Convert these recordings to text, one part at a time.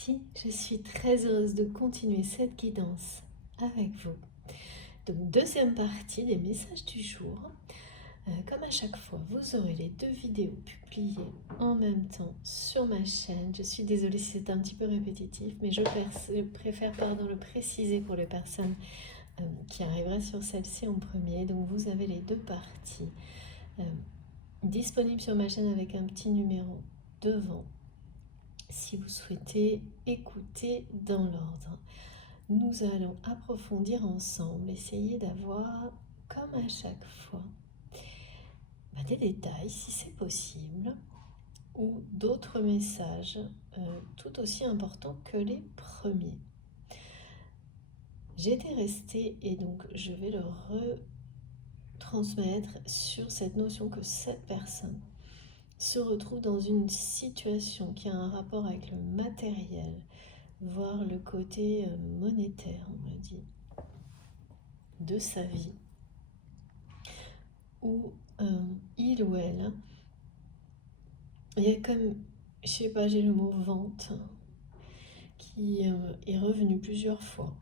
partie. Je suis très heureuse de continuer cette guidance avec vous. Donc, deuxième partie des messages du jour. Comme à chaque fois, vous aurez les 2 vidéos publiées en même temps sur ma chaîne. Je suis désolée si c'est un petit peu répétitif, mais je préfère le préciser pour les personnes qui arriveraient sur celle-ci en premier. Donc, vous avez les 2 parties disponibles sur ma chaîne avec un petit numéro devant. Si vous souhaitez écouter dans l'ordre, nous allons approfondir ensemble, essayer d'avoir, comme à chaque fois, des détails si c'est possible, ou d'autres messages tout aussi importants que les premiers. J'étais restée et donc je vais le retransmettre sur cette notion que cette personne se retrouve dans une situation qui a un rapport avec le matériel, voire le côté monétaire, on me dit, de sa vie, où il ou elle, il y a comme, je sais pas, j'ai le mot vente qui est revenu plusieurs fois.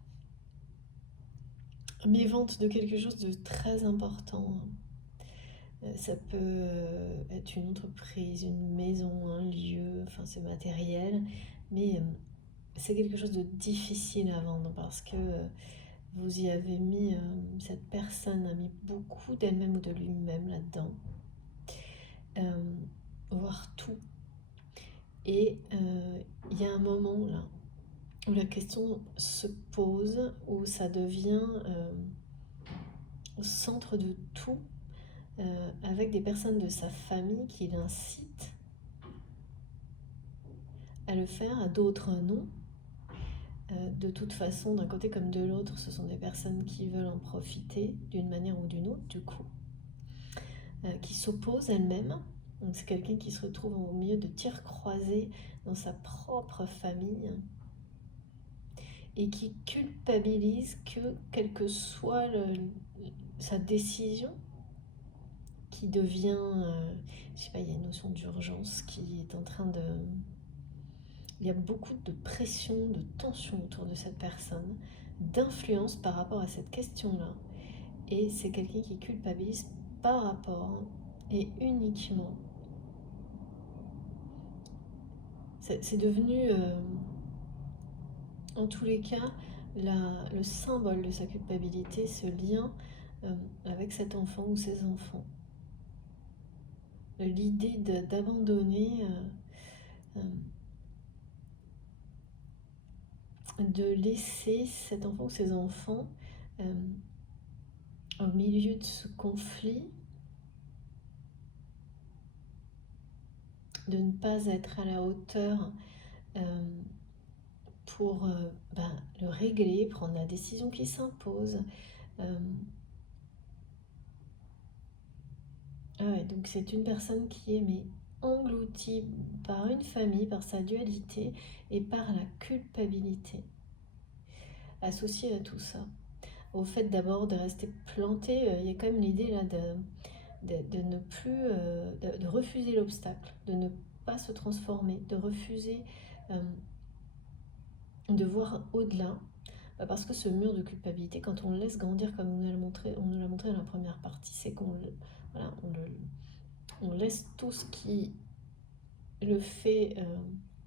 Mais vente de quelque chose de très important. Ça peut être une entreprise, une maison, un lieu, enfin c'est matériel, mais c'est quelque chose de difficile à vendre parce que vous y avez mis, cette personne a mis beaucoup d'elle-même ou de lui-même là-dedans, voire tout. Et il y a un moment là où la question se pose, où ça devient au centre de tout, avec des personnes de sa famille qui l'incitent à le faire, à d'autres non. De toute façon, d'un côté comme de l'autre, ce sont des personnes qui veulent en profiter d'une manière ou d'une autre, du coup, qui s'opposent elles-mêmes. Donc c'est quelqu'un qui se retrouve au milieu de tirs croisés dans sa propre famille et qui culpabilise que, quelle que soit sa décision, qui devient, je sais pas, il y a une notion d'urgence qui est en train de... Il y a beaucoup de pression, de tension autour de cette personne, d'influence par rapport à cette question-là. Et c'est quelqu'un qui culpabilise par rapport et uniquement. C'est devenu, en tous les cas, le symbole de sa culpabilité, ce lien avec cet enfant ou ces enfants. L'idée d'abandonner, de laisser cet enfant ou ces enfants au milieu de ce conflit, de ne pas être à la hauteur pour le régler, prendre la décision qui s'impose. Donc c'est une personne qui est engloutie par une famille, par sa dualité et par la culpabilité associée à tout ça. Au fait d'abord de rester planté, il y a quand même l'idée là de ne plus, de refuser l'obstacle, de ne pas se transformer, de refuser de voir au-delà, parce que ce mur de culpabilité, quand on le laisse grandir comme on nous l'a montré dans la première partie, c'est on laisse tout ce qui le fait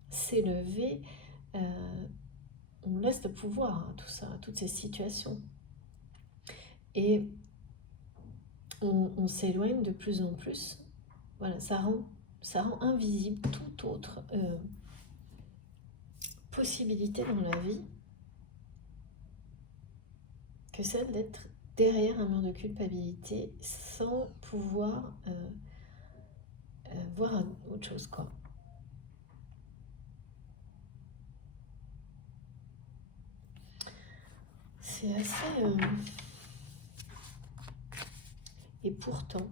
s'élever, on laisse le pouvoir à tout ça, à toutes ces situations. Et on s'éloigne de plus en plus. Voilà, ça rend invisible toute autre possibilité dans la vie que celle d'être derrière un mur de culpabilité sans pouvoir voir autre chose, quoi. C'est assez... Et pourtant,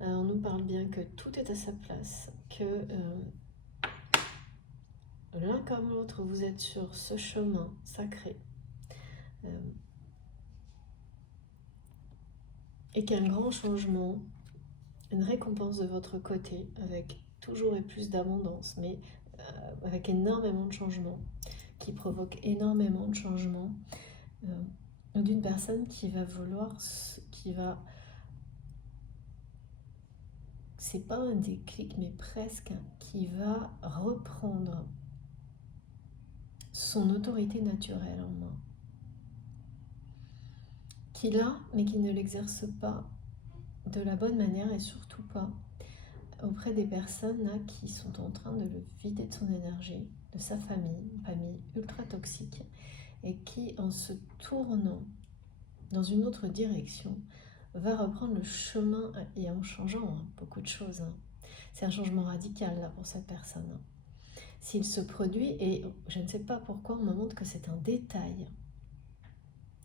on nous parle bien que tout est à sa place, que l'un comme l'autre, vous êtes sur ce chemin sacré. Et qu'un grand changement, une récompense de votre côté, avec toujours et plus d'abondance, mais avec énormément de changements, qui provoque énormément de changements, d'une personne qui va vouloir, c'est pas un déclic mais presque, qui va reprendre son autorité naturelle en main, qu'il a mais qui ne l'exerce pas de la bonne manière et surtout pas auprès des personnes là, qui sont en train de le vider de son énergie, de sa famille, une famille ultra toxique, et qui, en se tournant dans une autre direction, va reprendre le chemin et en changeant beaucoup de choses. C'est un changement radical là, pour cette personne. S'il se produit, et je ne sais pas pourquoi on me montre que c'est un détail,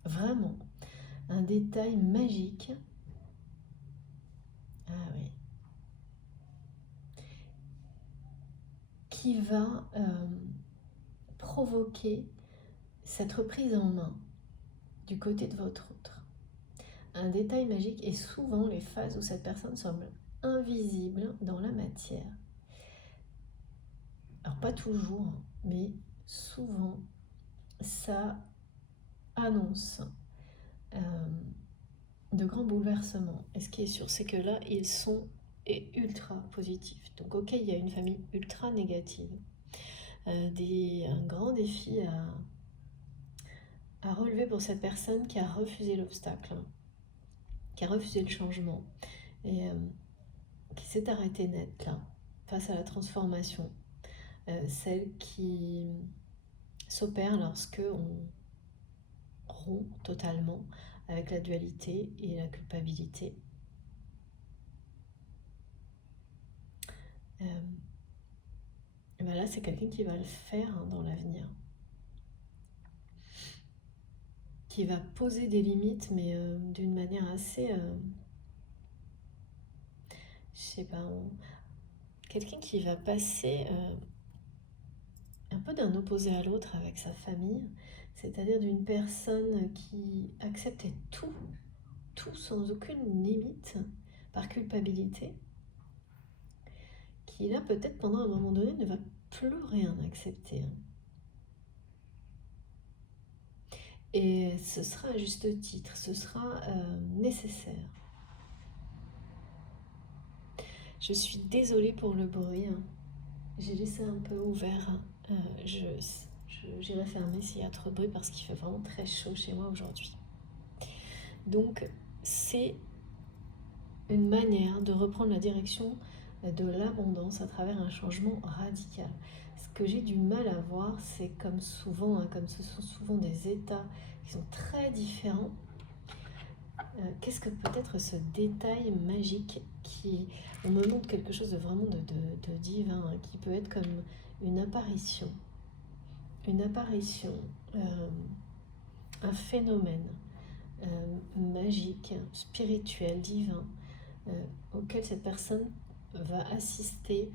vraiment, un détail magique. Ah oui. Qui va provoquer cette reprise en main du côté de votre autre. Un détail magique, et souvent les phases où cette personne semble invisible dans la matière. Alors pas toujours, mais souvent ça annonce de grands bouleversements. Et ce qui est sûr, c'est que là, ils sont ultra positifs. Donc ok, il y a une famille ultra négative, un grand défi à relever pour cette personne qui a refusé l'obstacle, qui a refusé le changement, et qui s'est arrêtée net là, face à la transformation, celle qui s'opère lorsque on rompt totalement avec la dualité et la culpabilité. Et ben là, c'est quelqu'un qui va le faire dans l'avenir, qui va poser des limites, mais d'une manière assez, je sais pas, quelqu'un qui va passer un peu d'un opposé à l'autre avec sa famille, c'est-à-dire d'une personne qui acceptait tout sans aucune limite, par culpabilité, qui là peut-être pendant un moment donné ne va plus rien accepter. Et ce sera à juste titre, ce sera nécessaire. Je suis désolée pour le bruit, j'ai laissé un peu ouvert, j'irai fermer s'il y a trop de bruit parce qu'il fait vraiment très chaud chez moi aujourd'hui. Donc c'est une manière de reprendre la direction de l'abondance à travers un changement radical. Ce que j'ai du mal à voir, c'est comme souvent, comme ce sont souvent des états qui sont très différents, qu'est-ce que peut être ce détail magique qui, on me montre quelque chose de vraiment de divin, qui peut être comme une apparition, un phénomène magique, spirituel, divin, auquel cette personne va assister,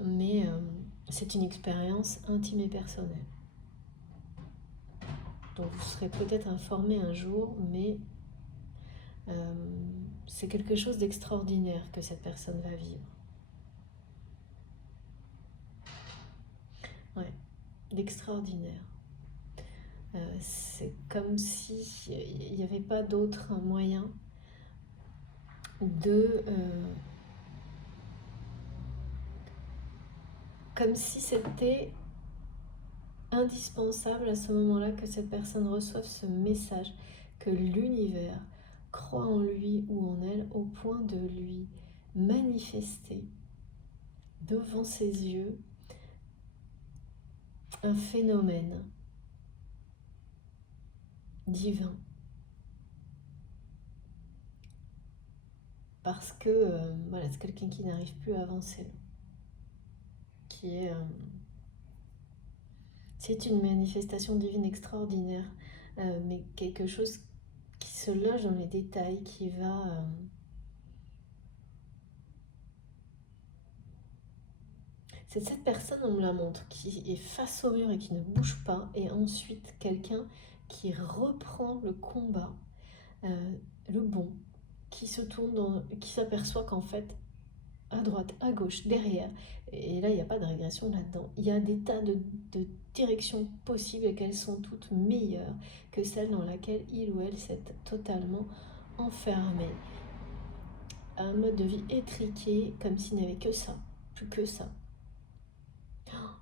mais c'est une expérience intime et personnelle. Donc vous serez peut-être informé un jour, mais c'est quelque chose d'extraordinaire que cette personne va vivre. Ouais, d'extraordinaire. C'est comme si il n'y avait pas d'autre moyen de... comme si c'était indispensable à ce moment-là que cette personne reçoive ce message, que l'univers croit en lui ou en elle au point de lui manifester devant ses yeux un phénomène divin. Parce que voilà, c'est quelqu'un qui n'arrive plus à avancer, qui est... c'est une manifestation divine extraordinaire, mais quelque chose qui se loge dans les détails, qui va... c'est cette personne, on me la montre, qui est face au mur et qui ne bouge pas, et ensuite quelqu'un qui reprend le combat, le bon, qui se tourne, qui s'aperçoit qu'en fait, à droite, à gauche, derrière. Et là, il n'y a pas de régression là-dedans. Il y a des tas de directions possibles et qu'elles sont toutes meilleures que celle dans laquelle il ou elle s'est totalement enfermé. Un mode de vie étriqué, comme s'il n'y avait que ça, plus que ça.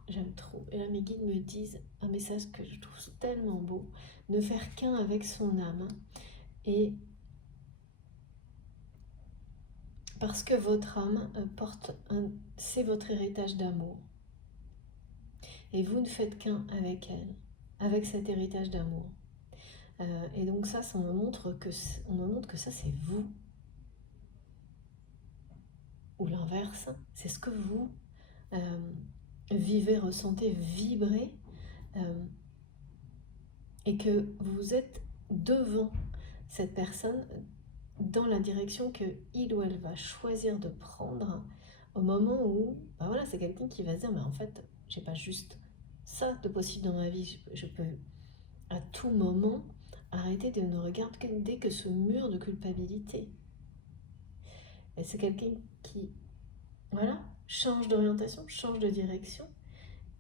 J'aime trop. Et là, mes guides me disent un message que je trouve tellement beau. Ne faire qu'un avec son âme. Et parce que votre âme c'est votre héritage d'amour. Et vous ne faites qu'un avec elle, avec cet héritage d'amour. Et donc ça me montre que ça, c'est vous. Ou l'inverse, c'est ce que vous vivez, ressentez, vibrez. Et que vous êtes devant cette personne dans la direction que il ou elle va choisir de prendre au moment où, bah voilà, c'est quelqu'un qui va se dire, mais en fait, j'ai pas juste ça de possible dans ma vie, je peux à tout moment arrêter de ne regarder que ce mur de culpabilité. Et c'est quelqu'un qui, voilà, change d'orientation, change de direction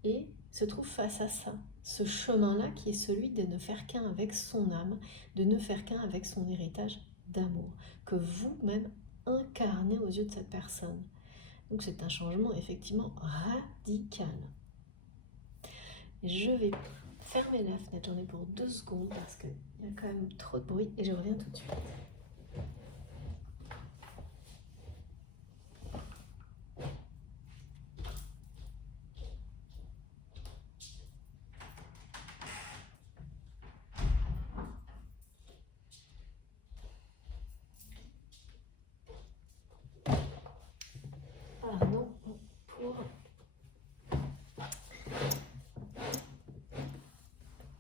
et se trouve face à ça, ce chemin-là qui est celui de ne faire qu'un avec son âme, de ne faire qu'un avec son héritage d'amour, que vous-même incarnez aux yeux de cette personne. Donc c'est un changement effectivement radical. Je vais fermer la fenêtre, j'en ai pour 2 secondes parce qu'il y a quand même trop de bruit et je reviens tout de suite.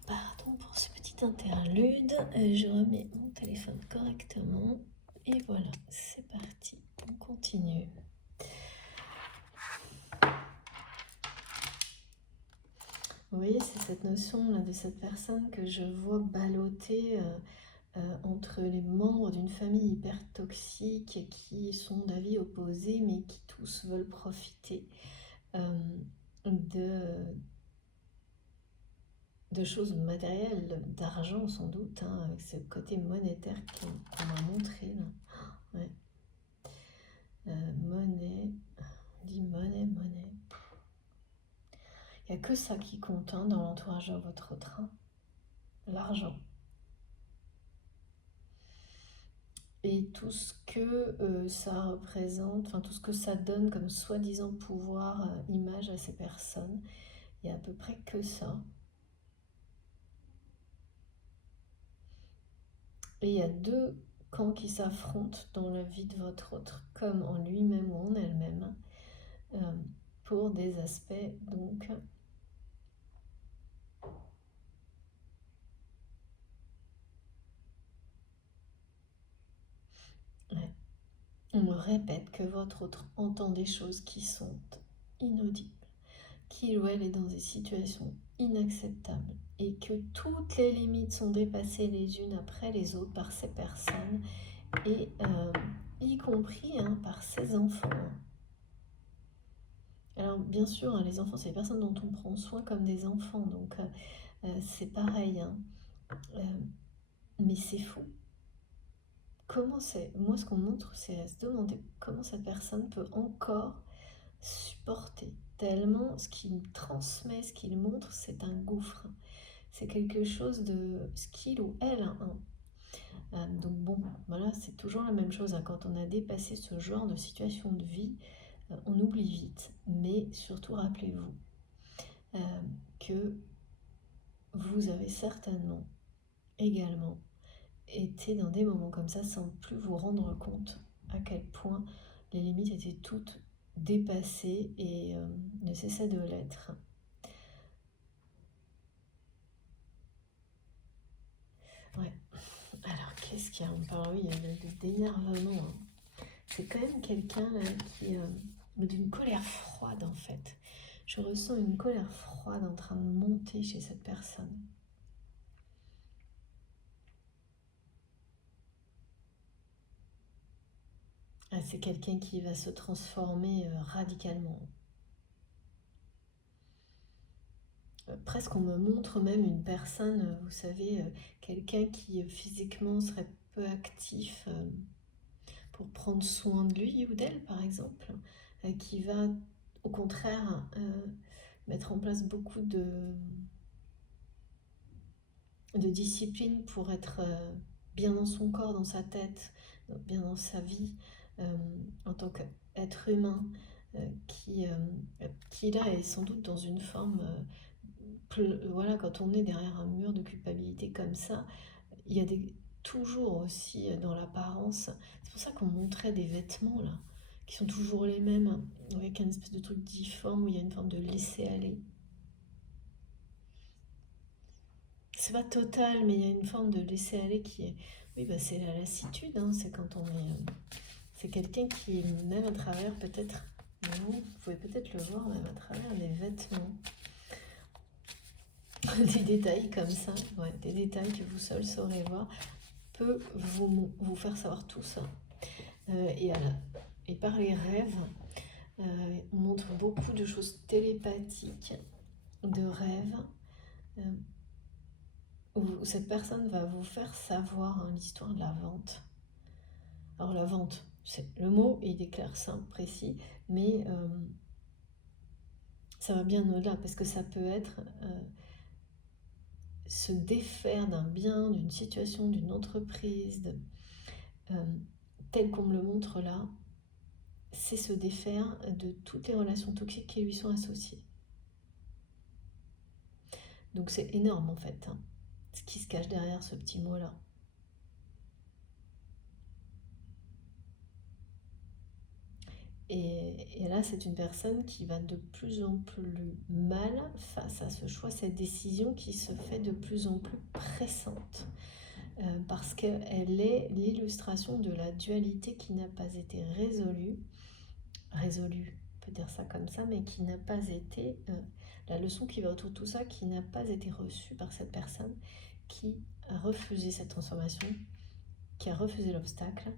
Pardon pour ce petit interlude. Je remets mon téléphone correctement. Et voilà, c'est parti. On continue. Vous voyez, c'est cette notion là de cette personne que je vois ballotter entre les membres d'une famille hyper toxique qui sont d'avis opposés mais qui tous veulent profiter de choses matérielles, d'argent sans doute, hein, avec ce côté monétaire qu'on m'a montré là. Ouais. Monnaie, on dit monnaie. Il n'y a que ça qui compte hein, dans l'entourage de votre train, l'argent. Et tout ce que ça représente, enfin tout ce que ça donne comme soi-disant pouvoir, image à ces personnes, il n'y a à peu près que ça. Et il y a 2 camps qui s'affrontent dans la vie de votre autre, comme en lui-même ou en elle-même, pour des aspects donc ouais. On me répète que votre autre entend des choses qui sont inaudibles, qu'il ou elle est dans des situations inacceptables et que toutes les limites sont dépassées les unes après les autres par ces personnes et y compris hein, par ces enfants. Alors bien sûr, hein, les enfants, c'est les personnes dont on prend soin comme des enfants, donc c'est pareil. Hein. Mais c'est fou. Moi, ce qu'on montre, c'est à se demander comment cette personne peut encore supporter. Tellement ce qu'il transmet, ce qu'il montre, c'est un gouffre. C'est quelque chose de ce qu'il ou elle. Hein. Donc bon, voilà, c'est toujours la même chose. Hein. Quand on a dépassé ce genre de situation de vie, on oublie vite. Mais surtout, rappelez-vous que vous avez certainement également été dans des moments comme ça sans plus vous rendre compte à quel point les limites étaient toutes dépassées et ne cessaient de l'être. Ouais. Alors, qu'est-ce qu'il y a? On parle, oui, il y a de d'énervement. Hein. C'est quand même quelqu'un là qui d'une colère froide en fait. Je ressens une colère froide en train de monter chez cette personne. C'est quelqu'un qui va se transformer radicalement. Presque on me montre même une personne, vous savez, quelqu'un qui physiquement serait peu actif pour prendre soin de lui ou d'elle par exemple, qui va au contraire mettre en place beaucoup de discipline pour être bien dans son corps, dans sa tête, bien dans sa vie, en tant qu'être humain, qui là est sans doute dans une forme, voilà, quand on est derrière un mur de culpabilité comme ça, il y a toujours aussi dans l'apparence, c'est pour ça qu'on montrait des vêtements là, qui sont toujours les mêmes, avec un espèce de truc difforme où il y a une forme de laisser-aller. C'est pas total, mais il y a une forme de laisser-aller qui est... Oui, bah c'est la lassitude, hein, c'est quand on est... c'est quelqu'un qui, même à travers peut-être... Vous pouvez peut-être le voir, même à travers les vêtements. Des détails comme ça, ouais, des détails que vous seul saurez voir, peut vous faire savoir tout ça. Et par les rêves, on montre beaucoup de choses télépathiques, de rêves, où cette personne va vous faire savoir l'histoire de la vente. Alors la vente, le mot il est clair, simple, précis, mais ça va bien au-delà, parce que ça peut être se défaire d'un bien, d'une situation, d'une entreprise, tel qu'on me le montre là, c'est se défaire de toutes les relations toxiques qui lui sont associées. Donc c'est énorme en fait, hein, ce qui se cache derrière ce petit mot-là. Et là, c'est une personne qui va de plus en plus mal face à ce choix, cette décision qui se fait de plus en plus pressante. Parce qu'elle est l'illustration de la dualité qui n'a pas été résolue, on peut dire ça comme ça, mais qui n'a pas été, la leçon qui va autour de tout ça, qui n'a pas été reçue par cette personne qui a refusé cette transformation, qui a refusé l'obstacle,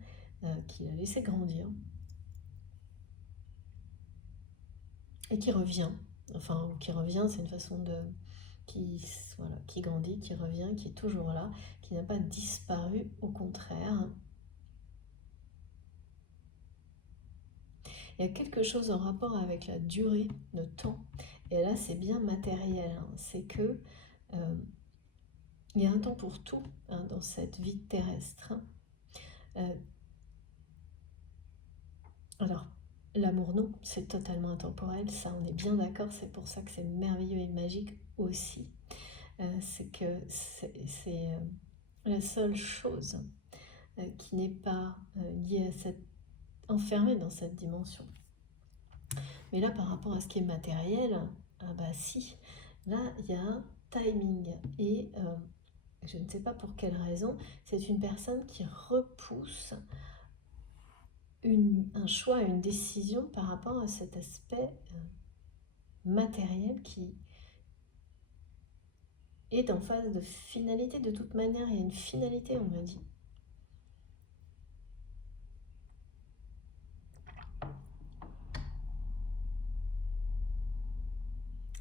qui l'a laissé grandir, et qui revient. Enfin, qui revient, c'est une façon de... qui grandit, qui revient, qui est toujours là, qui n'a pas disparu, au contraire. Il y a quelque chose en rapport avec la durée de temps, et là c'est bien matériel, hein. C'est que il y a un temps pour tout, hein, dans cette vie terrestre. Alors, l'amour, non, c'est totalement intemporel, ça on est bien d'accord, c'est pour ça que c'est merveilleux et magique aussi. C'est que c'est la seule chose qui n'est pas liée à cette... enfermée dans cette dimension. Mais là, par rapport à ce qui est matériel, bah si, là, il y a un timing. Et je ne sais pas pour quelle raison, c'est une personne qui repousse un choix, une décision par rapport à cet aspect matériel qui est en phase de finalité. De toute manière, il y a une finalité, on me dit.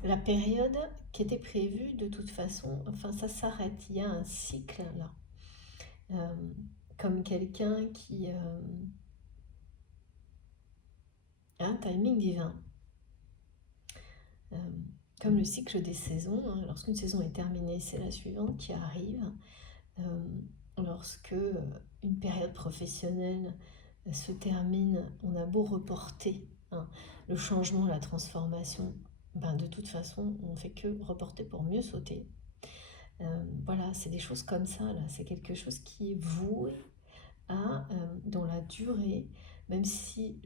La période qui était prévue, de toute façon, enfin ça s'arrête, il y a un cycle là. Comme quelqu'un qui a un timing divin. Comme le cycle des saisons, hein, lorsqu'une saison est terminée, c'est la suivante qui arrive. Lorsque une période professionnelle se termine, on a beau reporter, hein, le changement, la transformation, ben de toute façon, on ne fait que reporter pour mieux sauter. Voilà, c'est des choses comme ça, là. C'est quelque chose qui est voué à, dans la durée, même si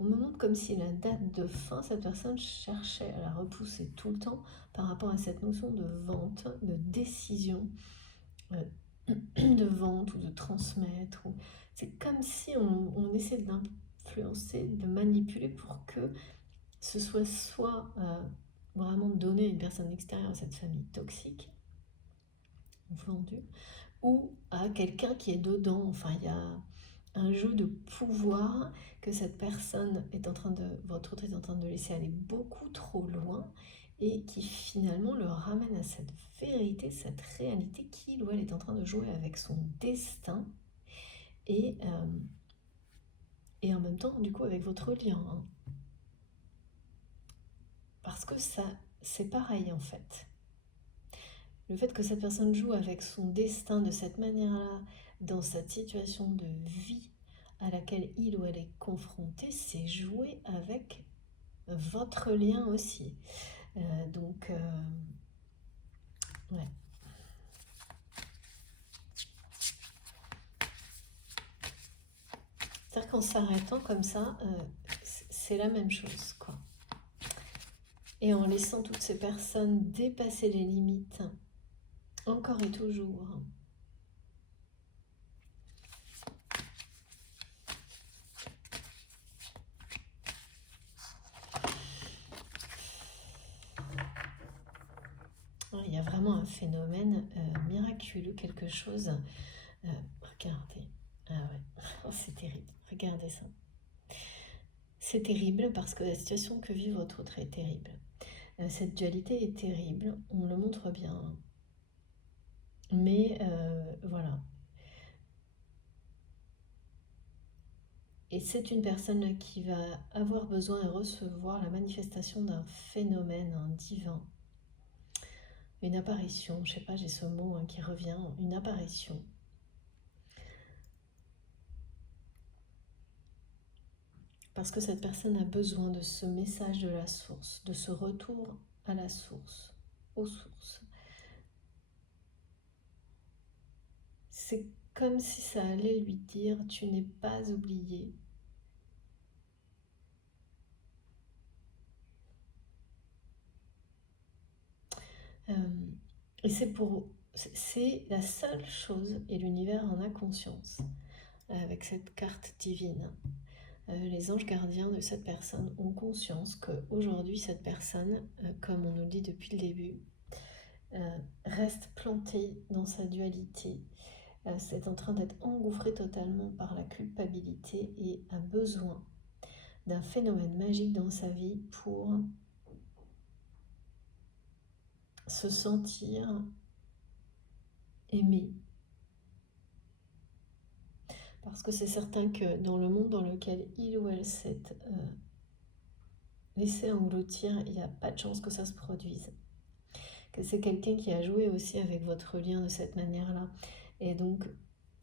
on me montre comme si la date de fin, cette personne cherchait à la repousser tout le temps par rapport à cette notion de vente, de décision, de vente ou de transmettre. C'est comme si on essaie d'influencer, de manipuler pour que ce soit vraiment donné à une personne extérieure à cette famille toxique, vendue, ou à quelqu'un qui est dedans. Enfin, il y a un jeu de pouvoir que cette personne est en train de, votre autre est en train de laisser aller beaucoup trop loin et qui finalement le ramène à cette vérité, cette réalité qu'il ou elle est en train de jouer avec son destin et, et en même temps du coup avec votre lien. Hein. Parce que ça, c'est pareil en fait. Le fait que cette personne joue avec son destin de cette manière-là, dans cette situation de vie à laquelle il ou elle est confronté, c'est jouer avec votre lien aussi. Donc, ouais. C'est-à-dire qu'en s'arrêtant comme ça, c'est la même chose, quoi. Et en laissant toutes ces personnes dépasser les limites, encore et toujours. Il y a vraiment un phénomène miraculeux, quelque chose. Regardez. Ah ouais, oh, c'est terrible. Regardez ça. C'est terrible parce que la situation que vit votre autre est terrible. Cette dualité est terrible, on le montre bien. Mais voilà. Et c'est une personne qui va avoir besoin de recevoir la manifestation d'un phénomène divin. Une apparition, je sais pas, j'ai ce mot qui revient, une apparition. Parce que cette personne a besoin de ce message de la source, de ce retour à la source, aux sources. C'est comme si ça allait lui dire, tu n'es pas oublié. Et c'est la seule chose, et l'univers en a conscience, avec cette carte divine. Les anges gardiens de cette personne ont conscience qu'aujourd'hui, cette personne, comme on nous le dit depuis le début, reste plantée dans sa dualité, c'est en train d'être engouffrée totalement par la culpabilité et a besoin d'un phénomène magique dans sa vie pour se sentir aimé. Parce que c'est certain que dans le monde dans lequel il ou elle s'est laissé engloutir, il n'y a pas de chance que ça se produise. Que c'est quelqu'un qui a joué aussi avec votre lien de cette manière-là. Et donc,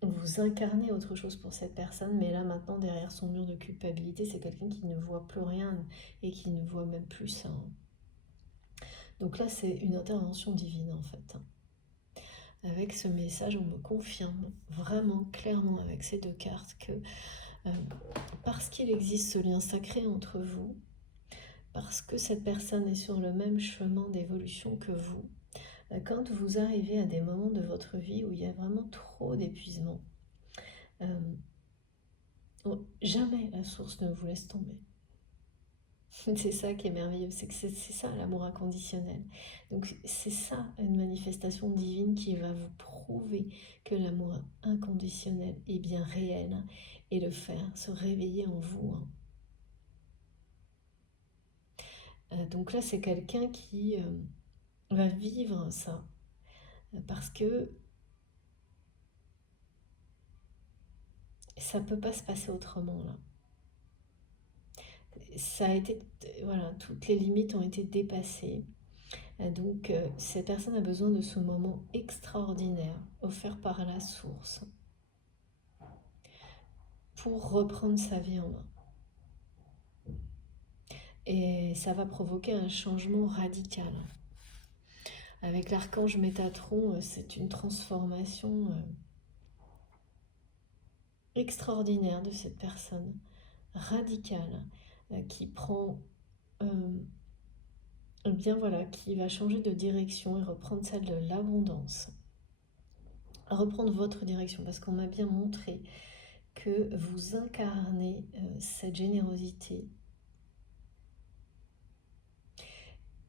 vous incarnez autre chose pour cette personne, mais là maintenant, derrière son mur de culpabilité, c'est quelqu'un qui ne voit plus rien et qui ne voit même plus ça. Donc là, c'est une intervention divine en fait. Avec ce message, on me confirme vraiment clairement avec ces deux cartes que parce qu'il existe ce lien sacré entre vous, parce que cette personne est sur le même chemin d'évolution que vous, quand vous arrivez à des moments de votre vie où il y a vraiment trop d'épuisement, jamais la source ne vous laisse tomber. C'est ça qui est merveilleux, c'est que c'est ça l'amour inconditionnel. Donc c'est ça une manifestation divine qui va vous prouver que l'amour inconditionnel est bien réel et le faire se réveiller en vous. Donc là c'est quelqu'un qui va vivre ça parce que ça peut pas se passer autrement là. Ça a été, voilà, toutes les limites ont été dépassées. Donc cette personne a besoin de ce moment extraordinaire offert par la source pour reprendre sa vie en main. Et ça va provoquer un changement radical. Avec l'archange Métatron, c'est une transformation extraordinaire de cette personne, radicale, qui prend... bien voilà, qui va changer de direction et reprendre celle de l'abondance. Reprendre votre direction, parce qu'on m'a bien montré que vous incarnez cette générosité.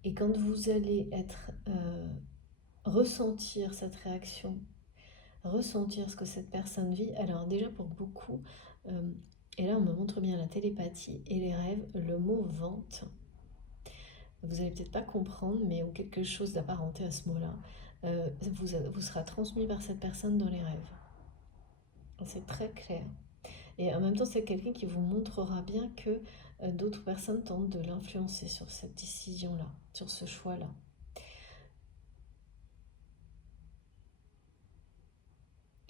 Et quand vous allez être ressentir cette réaction, ressentir ce que cette personne vit, alors déjà pour beaucoup, Et là, on me montre bien la télépathie et les rêves, le mot vente. Vous n'allez peut-être pas comprendre, mais ou quelque chose d'apparenté à ce mot-là, vous sera transmis par cette personne dans les rêves. C'est très clair. Et en même temps, c'est quelqu'un qui vous montrera bien que d'autres personnes tentent de l'influencer sur cette décision-là, sur ce choix-là.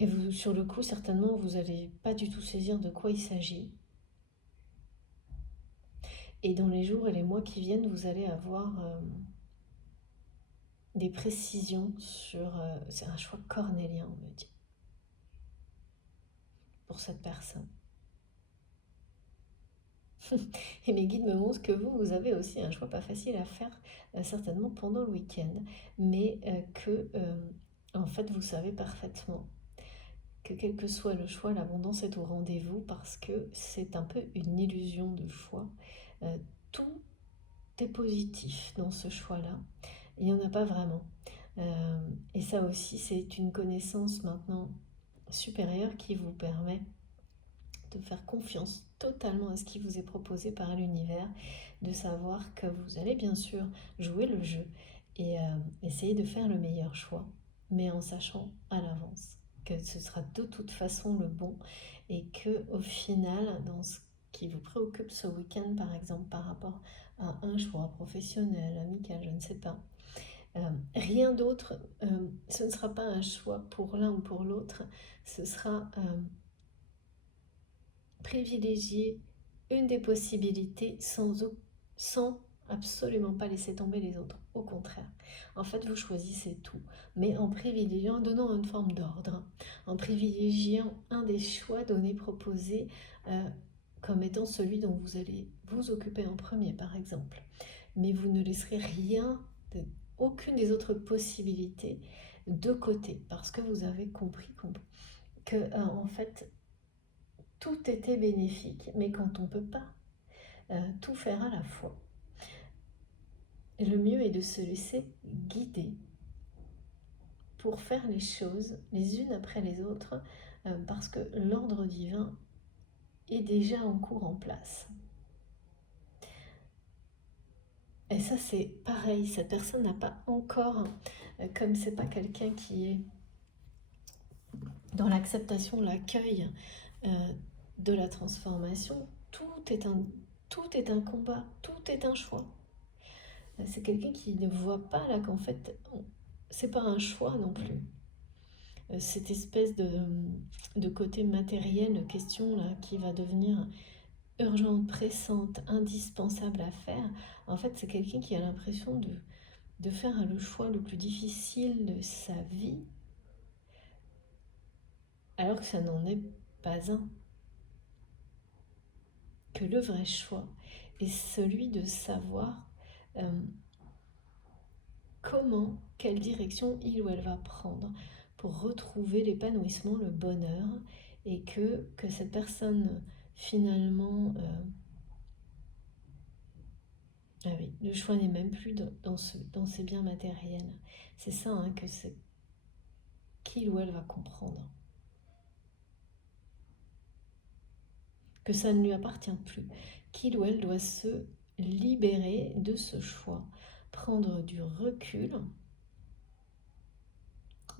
Et vous, sur le coup, certainement, vous n'allez pas du tout saisir de quoi il s'agit. Et dans les jours et les mois qui viennent, vous allez avoir des précisions sur... c'est un choix cornélien, on me dit, pour cette personne. Et mes guides me montrent que vous avez aussi un choix pas facile à faire, certainement pendant le week-end, mais que, en fait, vous savez parfaitement que quel que soit le choix, l'abondance est au rendez-vous parce que c'est un peu une illusion de choix. Tout est positif dans ce choix-là. Il n'y en a pas vraiment. Et ça aussi, c'est une connaissance maintenant supérieure qui vous permet de faire confiance totalement à ce qui vous est proposé par l'univers, de savoir que vous allez bien sûr jouer le jeu et essayer de faire le meilleur choix, mais en sachant à l'avance que ce sera de toute façon le bon et que au final, dans ce qui vous préoccupe ce week-end, par exemple, par rapport à un choix professionnel, amical, je ne sais pas, rien d'autre, ce ne sera pas un choix pour l'un ou pour l'autre, ce sera privilégier une des possibilités sans absolument pas laisser tomber les autres. Au contraire, en fait, vous choisissez tout, mais en privilégiant, en donnant une forme d'ordre, en privilégiant un des choix donnés, proposés, comme étant celui dont vous allez vous occuper en premier, par exemple. Mais vous ne laisserez rien, aucune des autres possibilités de côté, parce que vous avez compris que en fait, tout était bénéfique, mais quand on ne peut pas tout faire à la fois, le mieux est de se laisser guider pour faire les choses les unes après les autres, parce que l'ordre divin est déjà en cours en place. Et ça, c'est pareil, cette personne n'a pas encore, comme c'est pas quelqu'un qui est dans l'acceptation, l'accueil de la transformation, tout est un combat, tout est un choix. C'est quelqu'un qui ne voit pas là qu'en fait, c'est pas un choix non plus. Cette espèce de côté matériel, de question là, qui va devenir urgente, pressante, indispensable à faire, en fait, c'est quelqu'un qui a l'impression de faire le choix le plus difficile de sa vie, alors que ça n'en est pas un. Que le vrai choix est celui de savoir comment, quelle direction il ou elle va prendre pour retrouver l'épanouissement, le bonheur, et que cette personne finalement... ah oui, le choix n'est même plus dans ces biens matériels. C'est ça hein, que c'est qu'il ou elle va comprendre. Que ça ne lui appartient plus. Qu'il ou elle doit se libérer de ce choix, prendre du recul,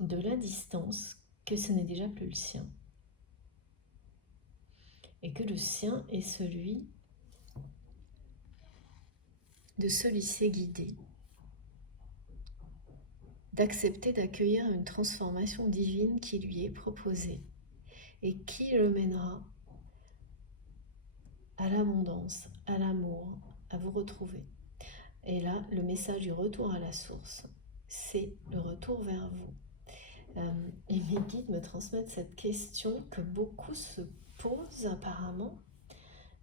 de la distance, que ce n'est déjà plus le sien. Et que le sien est celui de se laisser guider, d'accepter d'accueillir une transformation divine qui lui est proposée et qui le mènera à l'abondance, à l'amour, à vous retrouver. Et là, le message du retour à la source, c'est le retour vers vous. Et mes guides me transmettent cette question que beaucoup se posent apparemment,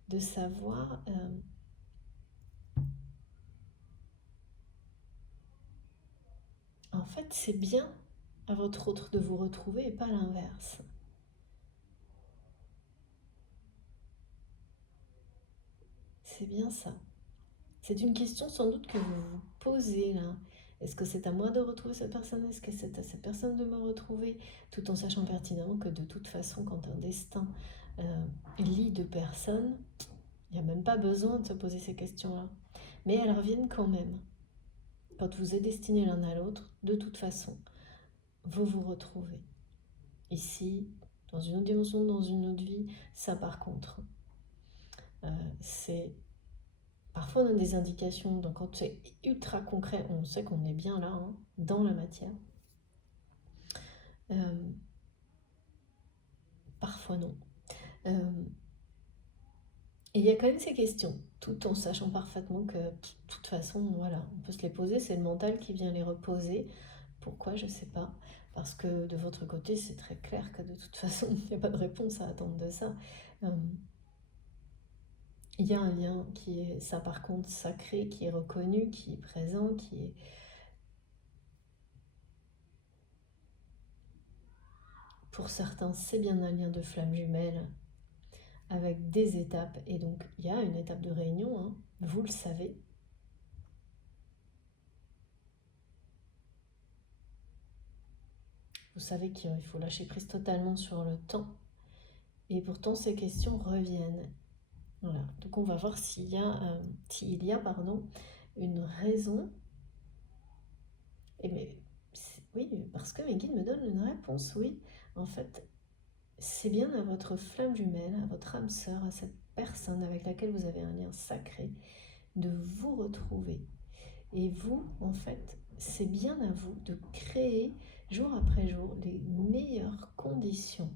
de savoir en fait c'est bien à votre autre de vous retrouver et pas l'inverse. C'est bien ça. C'est une question sans doute que vous vous posez là. Est-ce que c'est à moi de retrouver cette personne? Est-ce que c'est à cette personne de me retrouver? Tout en sachant pertinemment que de toute façon, quand un destin lie deux personnes, il n'y a même pas besoin de se poser ces questions-là. Mais elles reviennent quand même. Quand vous êtes destinés l'un à l'autre, de toute façon, vous vous retrouvez. Ici, dans une autre dimension, dans une autre vie, ça par contre, c'est... Parfois on a des indications, donc quand c'est ultra concret, on sait qu'on est bien là, hein, dans la matière. Parfois non. Et il y a quand même ces questions, tout en sachant parfaitement que de toute façon, voilà, on peut se les poser, c'est le mental qui vient les reposer. Pourquoi, je ne sais pas. Parce que de votre côté, c'est très clair que de toute façon, il n'y a pas de réponse à attendre de ça. Il y a un lien qui est, ça par contre, sacré, qui est reconnu, qui est présent, qui est... Pour certains, c'est bien un lien de flamme jumelle, avec des étapes. Et donc, il y a une étape de réunion, hein, vous le savez. Vous savez qu'il faut lâcher prise totalement sur le temps. Et pourtant, ces questions reviennent. Voilà. Donc, on va voir s'il y a, une raison. Et mais, oui, parce que mes guides me donnent une réponse, oui. En fait, c'est bien à votre flamme jumelle, à votre âme sœur, à cette personne avec laquelle vous avez un lien sacré, de vous retrouver. Et vous, en fait, c'est bien à vous de créer jour après jour les meilleures conditions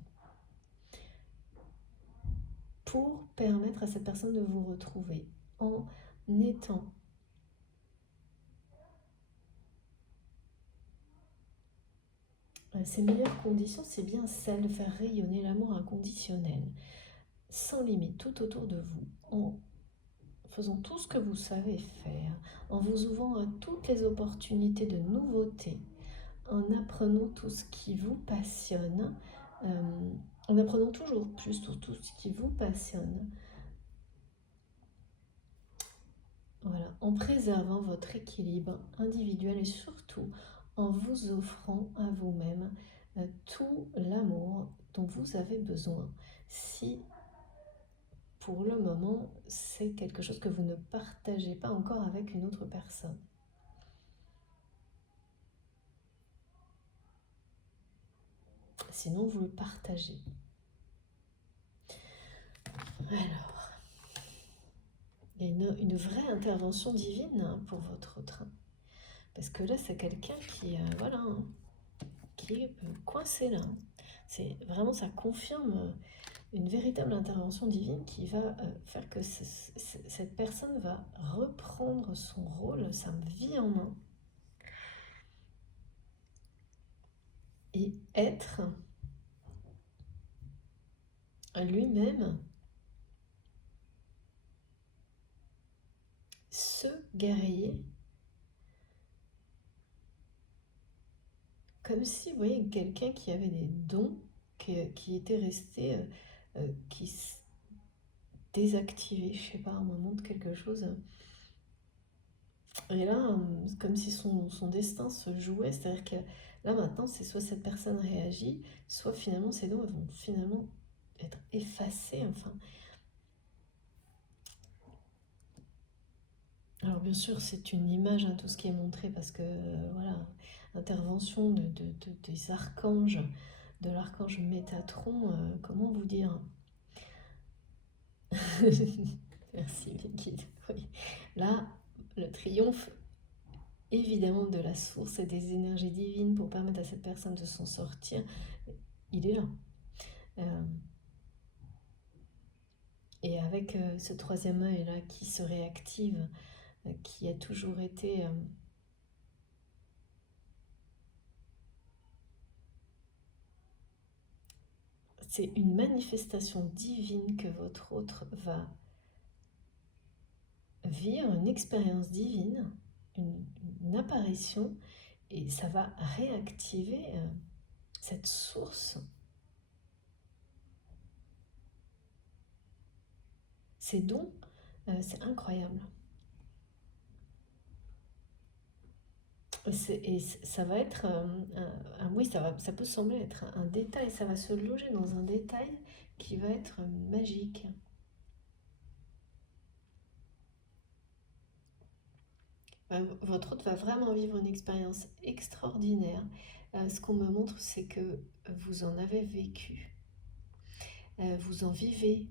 pour permettre à cette personne de vous retrouver en étant ces meilleures conditions, c'est bien celle de faire rayonner l'amour inconditionnel, sans limite, tout autour de vous, en faisant tout ce que vous savez faire, en vous ouvrant à toutes les opportunités de nouveautés, en apprenant tout ce qui vous passionne, en apprenant toujours plus sur tout ce qui vous passionne. Voilà, en préservant votre équilibre individuel et surtout en vous offrant à vous-même tout l'amour dont vous avez besoin. Si pour le moment c'est quelque chose que vous ne partagez pas encore avec une autre personne. Sinon, vous le partagez. Alors, il y a une vraie intervention divine pour votre train. Parce que là, c'est quelqu'un qui, voilà, hein, qui est coincé là. C'est vraiment, ça confirme une véritable intervention divine qui va faire que cette personne va reprendre son rôle, sa vie en main, et être lui-même ce guerrier, comme si, vous voyez, quelqu'un qui avait des dons, qui était resté, qui désactivé, je sais pas, à un moment de quelque chose. Et là, comme si son destin se jouait, c'est-à-dire que là maintenant, c'est soit cette personne réagit, soit finalement ces dons vont finalement être effacés, enfin. Alors bien sûr, c'est une image, hein, tout ce qui est montré, parce que, voilà, intervention des archanges, de l'archange Métatron, comment vous dire? Merci, Vicky. Oui. Là, le triomphe évidemment de la source et des énergies divines pour permettre à cette personne de s'en sortir, il est là. Et avec ce troisième œil là qui se réactive, qui a toujours été c'est une manifestation divine que votre autre va vivre, une expérience divine, une apparition, et ça va réactiver cette source. Ces dons, c'est incroyable. Ça va être, oui, ça peut sembler être un détail, ça va se loger dans un détail qui va être magique. Votre hôte va vraiment vivre une expérience extraordinaire. Ce qu'on me montre, c'est que vous en avez vécu, vous en vivez,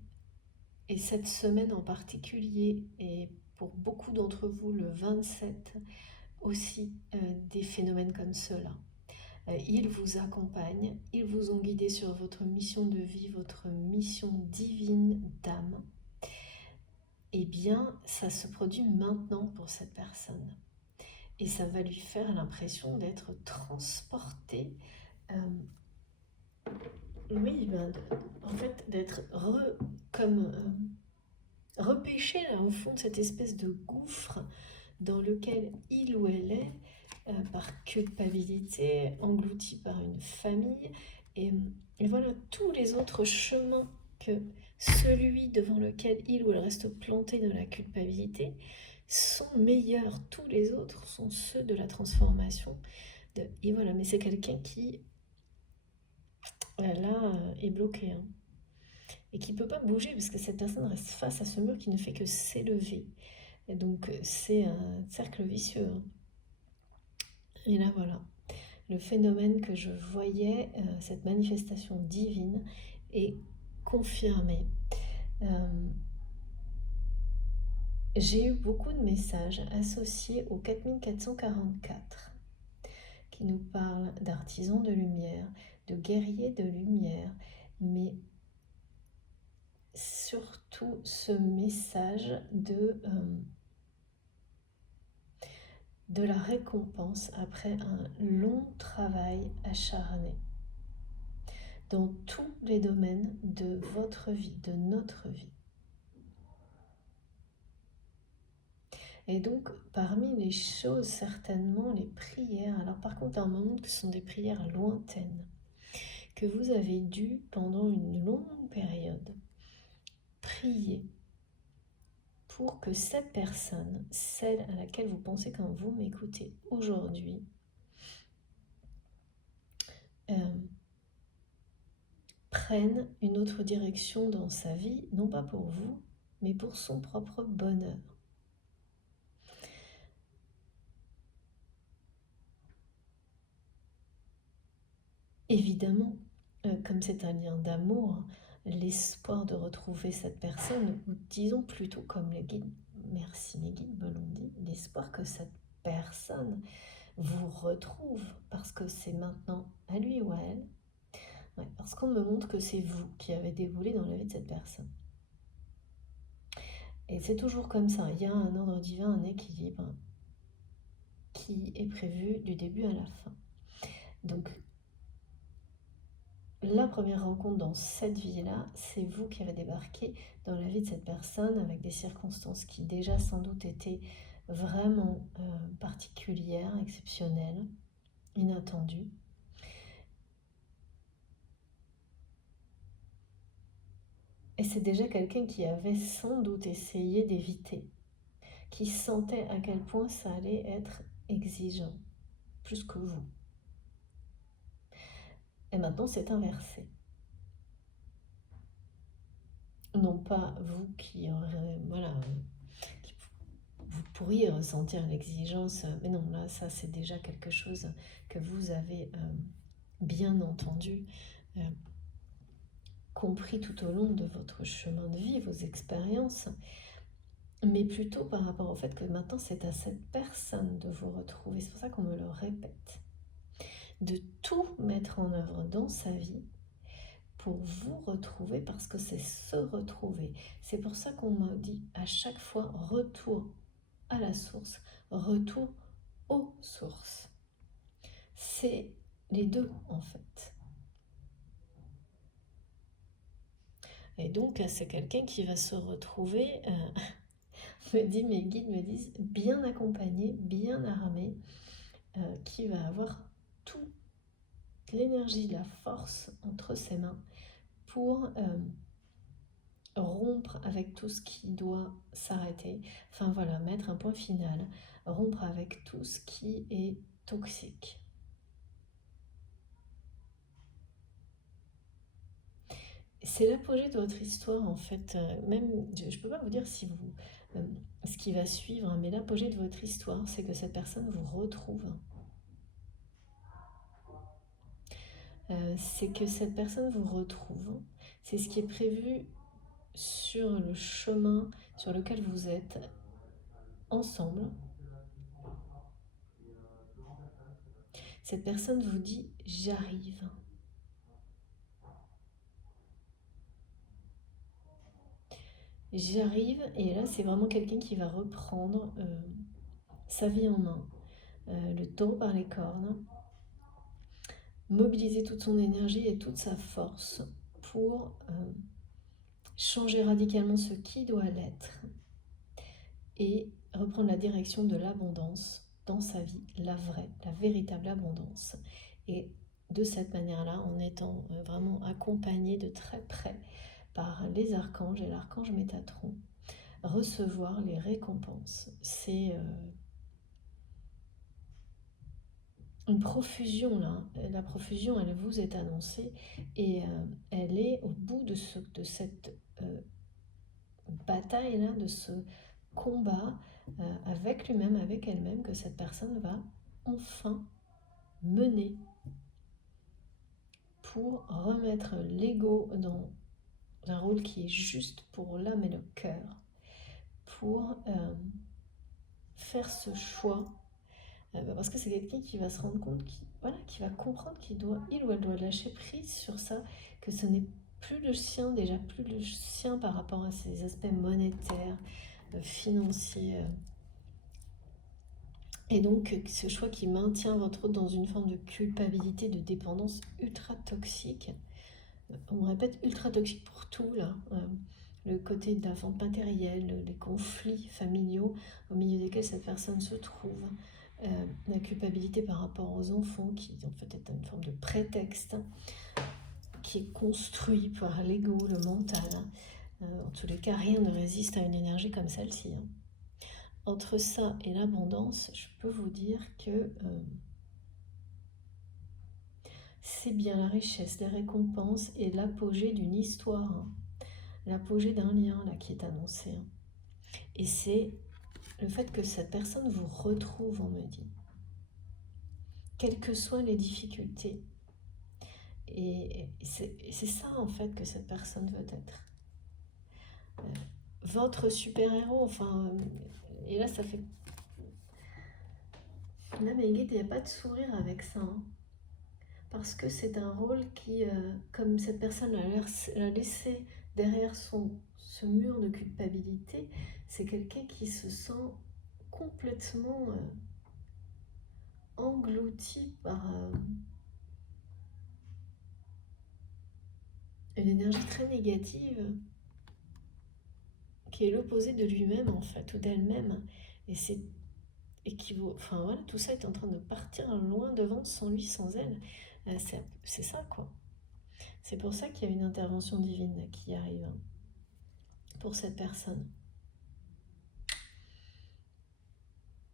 et cette semaine en particulier, et pour beaucoup d'entre vous, le 27 aussi, des phénomènes comme ceux-là. Ils vous accompagnent, ils vous ont guidé sur votre mission de vie, votre mission divine d'âme. Eh bien, ça se produit maintenant pour cette personne. Et ça va lui faire l'impression d'être transporté, oui, en fait, d'être comme repêché là au fond de cette espèce de gouffre dans lequel il ou elle est, par culpabilité, englouti par une famille, et, et voilà tous les autres chemins que celui devant lequel il ou elle reste planté dans la culpabilité sont meilleurs. Tous les autres sont ceux de la transformation. Et voilà, mais c'est quelqu'un qui, là, est bloqué, hein, et qui ne peut pas bouger parce que cette personne reste face à ce mur qui ne fait que s'élever. Et donc c'est un cercle vicieux, hein. Et là voilà, le phénomène que je voyais, cette manifestation divine, est confirmé. J'ai eu beaucoup de messages associés au 4444 qui nous parlent d'artisans de lumière, de guerriers de lumière, mais surtout ce message de la récompense après un long travail acharné dans tous les domaines de votre vie, de notre vie. Et donc, parmi les choses, certainement les prières. Alors par contre, à un moment que ce sont des prières lointaines, que vous avez dû, pendant une longue période, prier pour que cette personne, celle à laquelle vous pensez quand vous m'écoutez aujourd'hui, prenne une autre direction dans sa vie, non pas pour vous, mais pour son propre bonheur. Évidemment, comme c'est un lien d'amour, l'espoir de retrouver cette personne, ou disons plutôt comme les guides, merci mes guides me l'ont dit, l'espoir que cette personne vous retrouve, parce que c'est maintenant à lui ou à elle, ouais, parce qu'on me montre que c'est vous qui avez déboulé dans la vie de cette personne. Et c'est toujours comme ça, il y a un ordre divin, un équilibre qui est prévu du début à la fin. Donc, la première rencontre dans cette vie-là, c'est vous qui avez débarqué dans la vie de cette personne avec des circonstances qui déjà sans doute étaient vraiment particulières, exceptionnelles, inattendues. Et c'est déjà quelqu'un qui avait sans doute essayé d'éviter, qui sentait à quel point ça allait être exigeant, plus que vous. Et maintenant, c'est inversé. Non pas vous qui aurez, voilà, vous pourriez ressentir l'exigence, mais non, là, ça c'est déjà quelque chose que vous avez bien entendu, compris tout au long de votre chemin de vie, vos expériences, mais plutôt par rapport au fait que maintenant c'est à cette personne de vous retrouver. C'est pour ça qu'on me le répète, de tout mettre en œuvre dans sa vie pour vous retrouver, parce que c'est se retrouver. C'est pour ça qu'on me dit à chaque fois retour à la source, retour aux sources. C'est les deux en fait. Et donc là, c'est quelqu'un qui va se retrouver, mes guides me disent, bien accompagné, bien armé, qui va avoir toute l'énergie, la force entre ses mains pour rompre avec tout ce qui doit s'arrêter. Enfin voilà, mettre un point final, rompre avec tout ce qui est toxique. C'est l'apogée de votre histoire en fait, même je ne peux pas vous dire si vous, ce qui va suivre, hein, mais l'apogée de votre histoire, c'est que cette personne vous retrouve. C'est que cette personne vous retrouve. C'est ce qui est prévu sur le chemin sur lequel vous êtes ensemble. Cette personne vous dit « j'arrive ». J'arrive, et là c'est vraiment quelqu'un qui va reprendre sa vie en main, le taureau par les cornes, mobiliser toute son énergie et toute sa force pour changer radicalement ce qui doit l'être et reprendre la direction de l'abondance dans sa vie, la vraie, la véritable abondance. Et de cette manière-là, en étant vraiment accompagné de très près par les archanges et l'archange Métatron, recevoir les récompenses. C'est une profusion là, la profusion elle vous est annoncée et elle est au bout de cette bataille là, de ce combat avec lui-même, avec elle-même, que cette personne va enfin mener pour remettre l'ego dans un rôle qui est juste pour l'âme et le cœur, pour faire ce choix. Parce que c'est quelqu'un qui va se rendre compte, qui va comprendre il ou elle doit lâcher prise sur ça, que ce n'est plus le sien, déjà plus le sien par rapport à ses aspects monétaires, financiers. Et donc ce choix qui maintient votre autre dans une forme de culpabilité, de dépendance ultra toxique. On répète ultra toxique pour tout là. Le côté de la vente matérielle, les conflits familiaux au milieu desquels cette personne se trouve. La culpabilité par rapport aux enfants qui en fait est une forme de prétexte qui est construit par l'ego, le mental. En tous les cas, rien ne résiste à une énergie comme celle-ci. Entre ça et l'abondance, je peux vous dire que c'est bien la richesse, les récompenses et l'apogée d'une histoire, l'apogée d'un lien là qui est annoncé. Et c'est le fait que cette personne vous retrouve, on me dit, quelles que soient les difficultés. Et c'est ça en fait que cette personne veut être. Votre super-héros, enfin, et là ça fait... Là mais il n'y a pas de sourire avec ça, parce que c'est un rôle qui, comme cette personne l'a laissé derrière ce mur de culpabilité, c'est quelqu'un qui se sent complètement englouti par une énergie très négative qui est l'opposé de lui-même en fait, ou d'elle-même. Et enfin voilà, tout ça est en train de partir loin devant, sans lui, sans elle. C'est ça quoi. C'est pour ça qu'il y a une intervention divine qui arrive pour cette personne.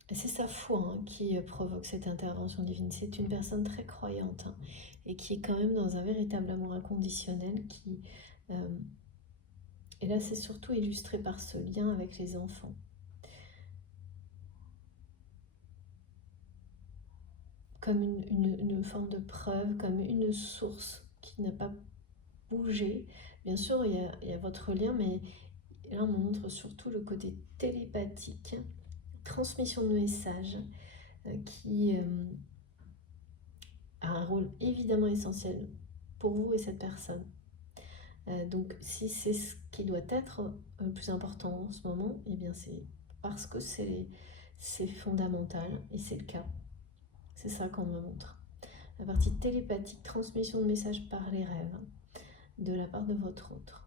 Et c'est sa foi qui provoque cette intervention divine. C'est une personne très croyante et qui est quand même dans un véritable amour inconditionnel et là c'est surtout illustré par ce lien avec les enfants. Comme une forme de preuve, comme une source qui n'a pas bougé. Bien sûr, il y a votre lien, mais là on montre surtout le côté télépathique, transmission de messages, qui a un rôle évidemment essentiel pour vous et cette personne. Donc si c'est ce qui doit être le plus important en ce moment, eh bien c'est parce que c'est fondamental et c'est le cas. C'est ça qu'on me montre. La partie télépathique, transmission de messages par les rêves de la part de votre autre.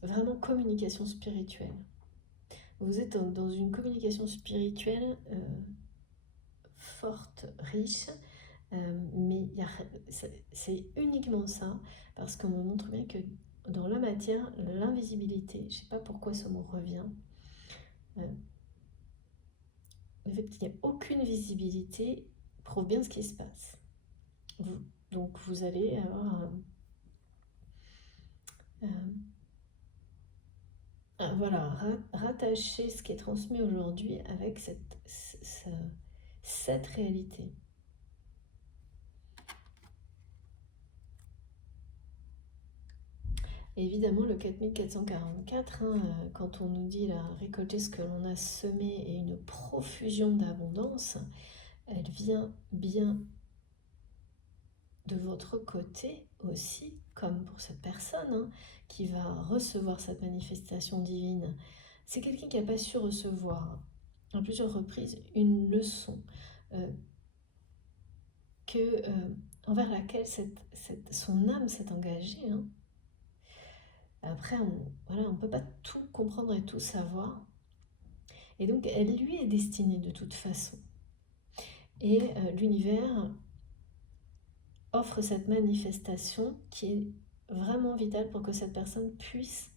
Vraiment communication spirituelle. Vous êtes dans une communication spirituelle forte, riche, mais c'est uniquement ça, parce qu'on me montre bien que dans la matière, l'invisibilité, je ne sais pas pourquoi ce mot revient, le fait qu'il n'y ait aucune visibilité prouve bien ce qui se passe. Donc vous allez avoir voilà, rattacher ce qui est transmis aujourd'hui avec cette réalité. Évidemment, le 4444, quand on nous dit là, récolter ce que l'on a semé et une profusion d'abondance, elle vient bien de votre côté aussi, comme pour cette personne qui va recevoir cette manifestation divine. C'est quelqu'un qui n'a pas su recevoir à plusieurs reprises une leçon envers laquelle son âme s'est engagée. Après, on ne peut pas tout comprendre et tout savoir. Et donc, elle lui est destinée de toute façon. Et l'univers offre cette manifestation qui est vraiment vitale pour que cette personne puisse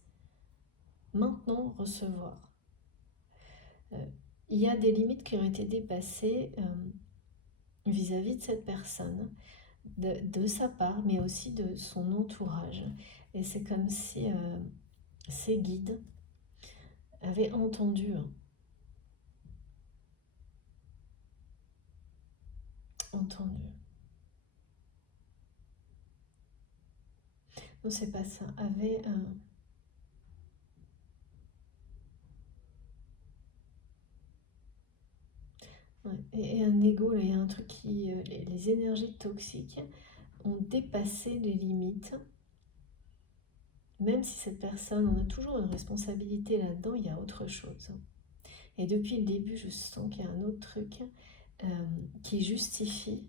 maintenant recevoir. Il y a des limites qui ont été dépassées vis-à-vis de cette personne, de sa part, mais aussi de son entourage. Et c'est comme si ses guides avaient entendu. Non, c'est pas ça. Avait ouais. Et un ego, là, il y a un truc qui... les énergies toxiques ont dépassé les limites. Même si cette personne, on a toujours une responsabilité là-dedans, il y a autre chose. Et depuis le début, je sens qu'il y a un autre truc qui justifie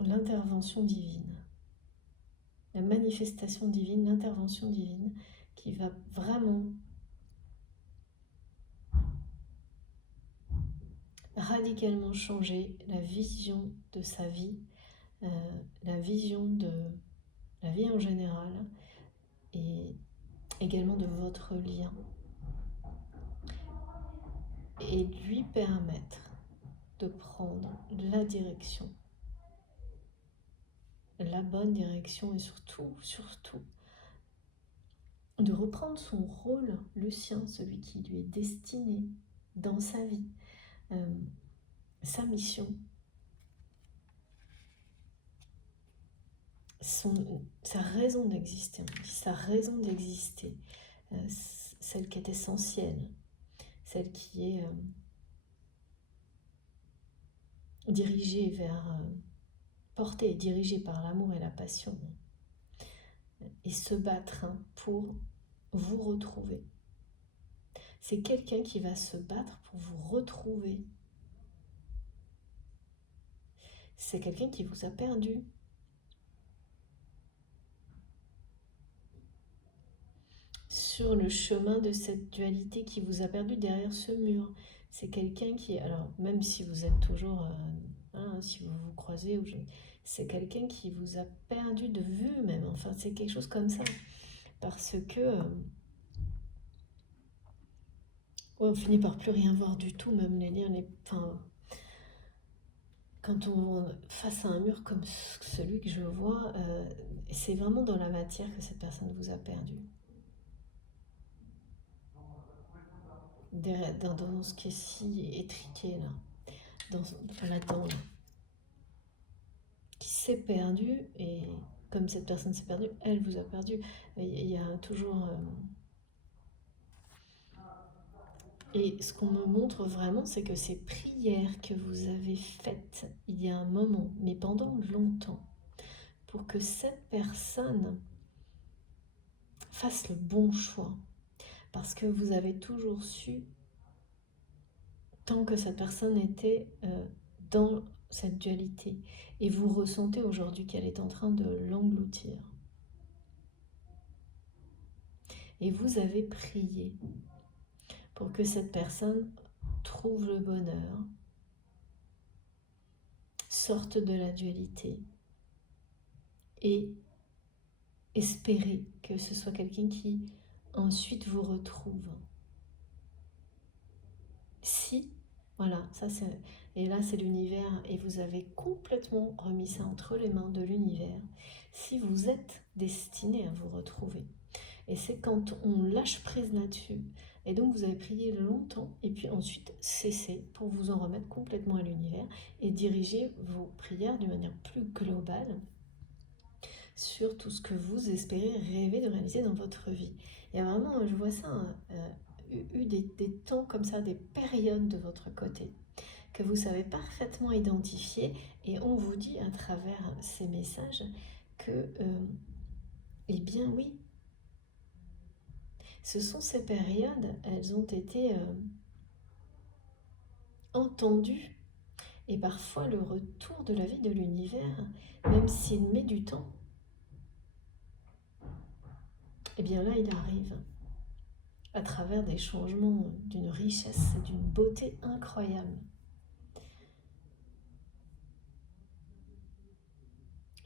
l'intervention divine. La manifestation divine, l'intervention divine qui va vraiment radicalement changer la vision de sa vie, la vision de la vie en général et également de votre lien. Et lui permettre de prendre la direction, la bonne direction et surtout, de reprendre son rôle, le sien, celui qui lui est destiné dans sa vie, sa mission, sa raison d'exister, celle qui est essentielle, celle qui est dirigée portée et dirigée par l'amour et la passion, et se battre pour vous retrouver. C'est quelqu'un qui va se battre pour vous retrouver. C'est quelqu'un qui vous a perdu. Sur le chemin de cette dualité qui vous a perdu derrière ce mur. C'est quelqu'un qui, alors même si vous êtes toujours, si vous vous croisez, c'est quelqu'un qui vous a perdu de vue même, enfin c'est quelque chose comme ça. Parce que on finit par plus rien voir du tout, même les liens, quand on est face à un mur comme celui que je vois, c'est vraiment dans la matière que cette personne vous a perdu. Dans ce qui est si étriqué là, là-dedans, qui s'est perdu, et comme cette personne s'est perdue, elle vous a perdu. Il y a toujours... Et ce qu'on me montre vraiment, c'est que ces prières que vous avez faites il y a un moment, mais pendant longtemps, pour que cette personne fasse le bon choix, parce que vous avez toujours su, tant que cette personne était dans cette dualité, et vous ressentez aujourd'hui qu'elle est en train de l'engloutir. Et vous avez prié pour que cette personne trouve le bonheur, sorte de la dualité et espérer que ce soit quelqu'un qui ensuite vous retrouve. Si, voilà, ça c'est... Et là c'est l'univers, et vous avez complètement remis ça entre les mains de l'univers, si vous êtes destiné à vous retrouver. Et c'est quand on lâche prise là-dessus, et donc vous avez prié longtemps, et puis ensuite cessez pour vous en remettre complètement à l'univers, et diriger vos prières d'une manière plus globale sur tout ce que vous espérez rêver de réaliser dans votre vie. Et vraiment, je vois ça, eu des temps comme ça, des périodes de votre côté, que vous savez parfaitement identifier, et on vous dit à travers ces messages que, eh bien oui, ce sont ces périodes, elles ont été entendues, et parfois le retour de la vie de l'univers, même s'il met du temps, eh bien là il arrive, à travers des changements d'une richesse et d'une beauté incroyable.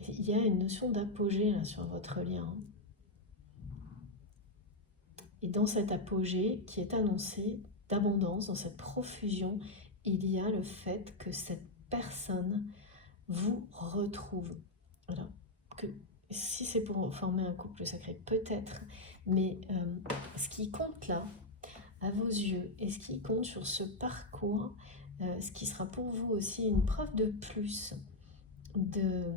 Il y a une notion d'apogée là sur votre lien. Et dans cet apogée qui est annoncé, d'abondance, dans cette profusion, il y a le fait que cette personne vous retrouve. Alors, que si c'est pour former un couple sacré, peut-être, mais ce qui compte là, à vos yeux, et ce qui compte sur ce parcours, ce qui sera pour vous aussi une preuve de plus de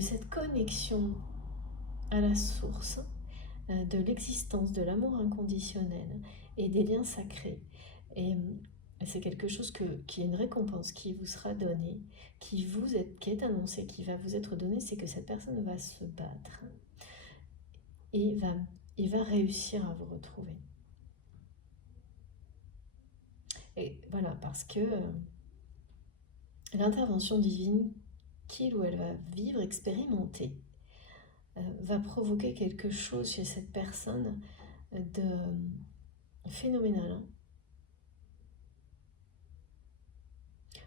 cette connexion à la source, de l'existence, de l'amour inconditionnel et des liens sacrés. Et c'est quelque chose qui est une récompense qui vous sera donnée, qui est annoncée, qui va vous être donnée, c'est que cette personne va se battre et va réussir à vous retrouver. Et voilà, parce que l'intervention divine qu'il ou elle va vivre, expérimenter, va provoquer quelque chose chez cette personne de phénoménal. Hein.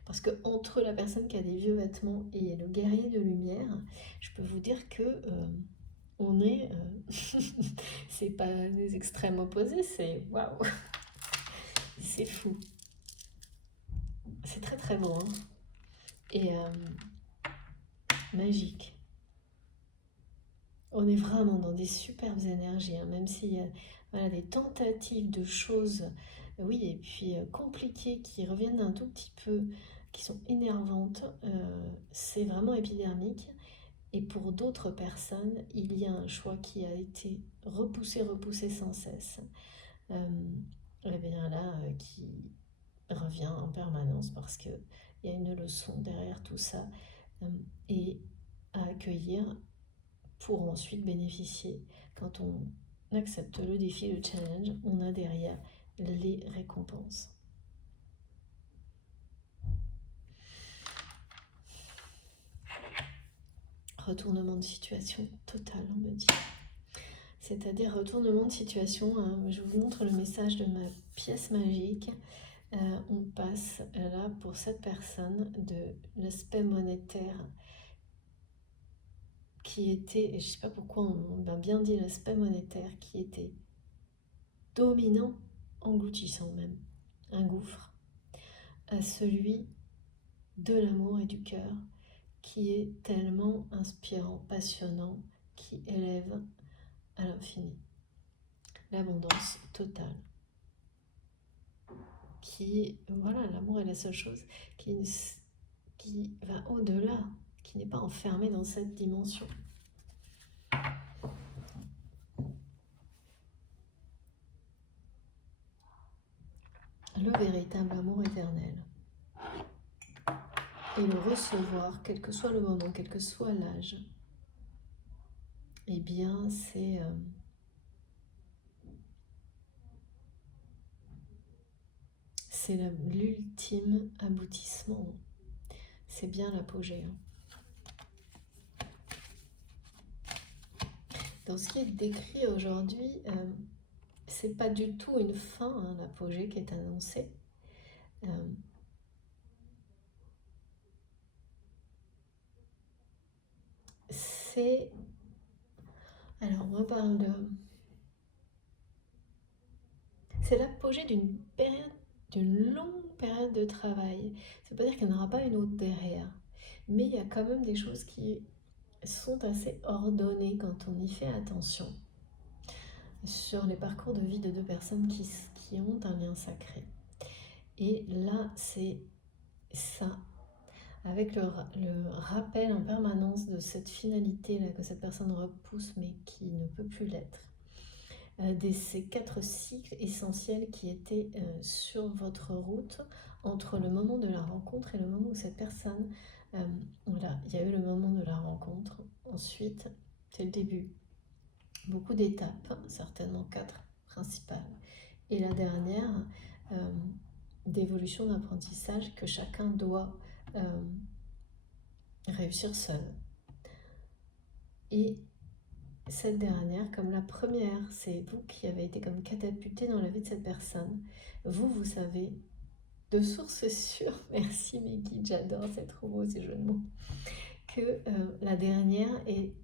Parce que entre la personne qui a des vieux vêtements et le guerrier de lumière, je peux vous dire que on est... c'est pas des extrêmes opposés, c'est waouh. C'est fou. C'est très très beau. Hein. Et magique. On est vraiment dans des superbes énergies, hein, même s'il y a voilà, des tentatives de choses, oui, et puis compliquées qui reviennent un tout petit peu, qui sont énervantes, c'est vraiment épidermique. Et pour d'autres personnes, il y a un choix qui a été repoussé sans cesse. Et bien là, qui revient en permanence parce qu'il y a une leçon derrière tout ça, et à accueillir pour ensuite bénéficier. Quand on accepte le défi, le challenge, on a derrière les récompenses. Retournement de situation total, on me dit. C'est-à-dire retournement de situation, hein, je vous montre le message de ma pièce magique. On passe là pour cette personne de l'aspect monétaire qui était, et je ne sais pas pourquoi on a bien dit l'aspect monétaire, qui était dominant, engloutissant même, un gouffre, à celui de l'amour et du cœur, qui est tellement inspirant, passionnant, qui élève à l'infini. L'abondance totale. Qui, voilà, l'amour est la seule chose qui va au-delà, qui n'est pas enfermé dans cette dimension. Le véritable amour éternel. Et le recevoir, quel que soit le moment, quel que soit l'âge, eh bien, c'est l'ultime aboutissement. C'est bien l'apogée. Hein. Dans ce qui est décrit aujourd'hui, c'est pas du tout une fin, hein, l'apogée qui est annoncée. C'est... Alors, on parle de... C'est l'apogée d'une période d'une longue période de travail. Ça ne veut pas dire qu'il n'y en aura pas une autre derrière, mais il y a quand même des choses qui sont assez ordonnées quand on y fait attention sur les parcours de vie de deux personnes qui ont un lien sacré. Et là, c'est ça, avec le rappel en permanence de cette finalité-là que cette personne repousse mais qui ne peut plus l'être. Ces 4 cycles essentiels qui étaient sur votre route entre le moment de la rencontre et le moment où cette personne, voilà, il y a eu le moment de la rencontre, ensuite c'est le début, beaucoup d'étapes, certainement 4 principales, et la dernière, d'évolution d'apprentissage que chacun doit réussir seul. Et cette dernière, comme la première, c'est vous qui avez été comme catapulté dans la vie de cette personne. Vous savez, de source sûre, merci mes guides, j'adore, c'est trop beau ces jeux de mots, que la dernière est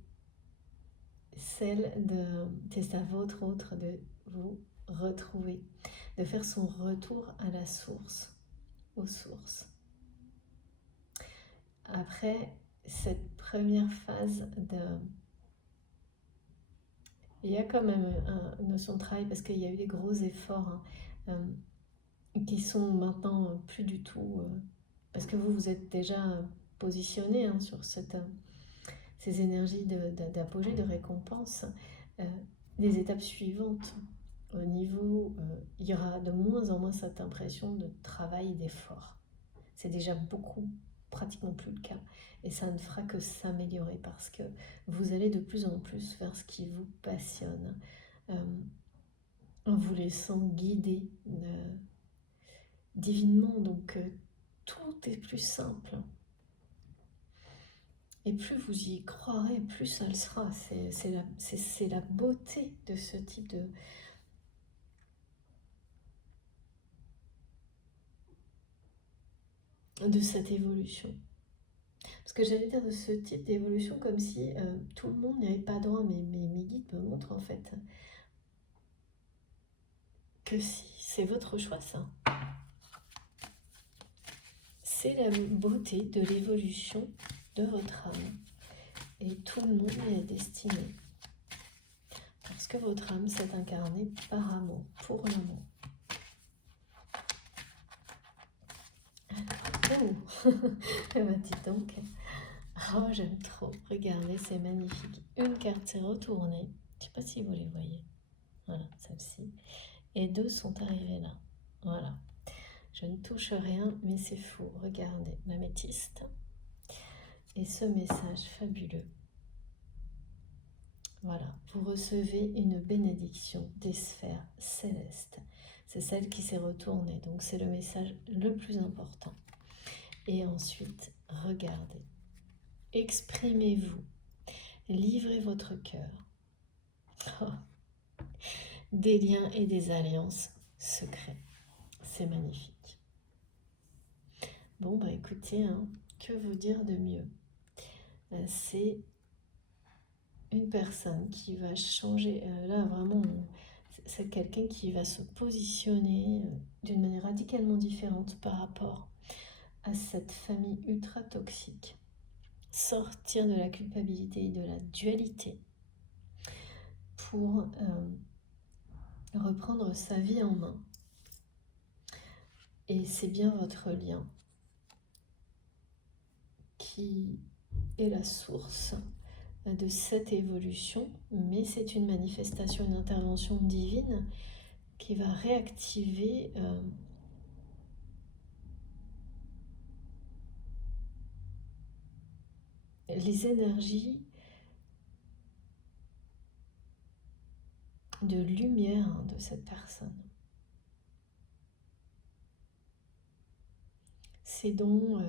celle de, c'est à votre autre de vous retrouver, de faire son retour à la source, aux sources. Après cette première phase de... Il y a quand même une notion de travail parce qu'il y a eu des gros efforts qui sont maintenant plus du tout... parce que vous êtes déjà positionné sur ces énergies d'apogée, de récompense. Les étapes suivantes, au niveau, il y aura de moins en moins cette impression de travail et d'effort. C'est déjà beaucoup, pratiquement plus le cas. Et ça ne fera que s'améliorer parce que vous allez de plus en plus vers ce qui vous passionne, en vous laissant guider divinement. Donc tout est plus simple. Et plus vous y croirez, plus ça le sera. C'est la beauté de ce type de cette évolution. Parce que j'allais dire de ce type d'évolution comme si tout le monde n'y avait pas droit, mais mes guides me montrent en fait que si, c'est votre choix ça. C'est la beauté de l'évolution de votre âme. Et tout le monde y est destiné. Parce que votre âme s'est incarnée par amour, pour l'amour. Oh dites donc. Oh, j'aime trop. Regardez, c'est magnifique. Une carte s'est retournée. Je ne sais pas si vous les voyez. Voilà, celle-ci. Et 2 sont arrivées là. Voilà. Je ne touche rien, mais c'est fou. Regardez, l'améthyste. Et ce message fabuleux. Voilà, vous recevez une bénédiction des sphères célestes. C'est celle qui s'est retournée, donc c'est le message le plus important. Et ensuite, regardez. Exprimez-vous. Livrez votre cœur. Oh. Des liens et des alliances secrets. C'est magnifique. Bon, bah écoutez, que vous dire de mieux? C'est une personne qui va changer. Là, vraiment, c'est quelqu'un qui va se positionner d'une manière radicalement différente par rapport à cette famille ultra toxique. Sortir de la culpabilité et de la dualité pour reprendre sa vie en main. Et c'est bien votre lien qui est la source de cette évolution, mais c'est une manifestation, une intervention divine qui va réactiver les énergies de lumière de cette personne. C'est donc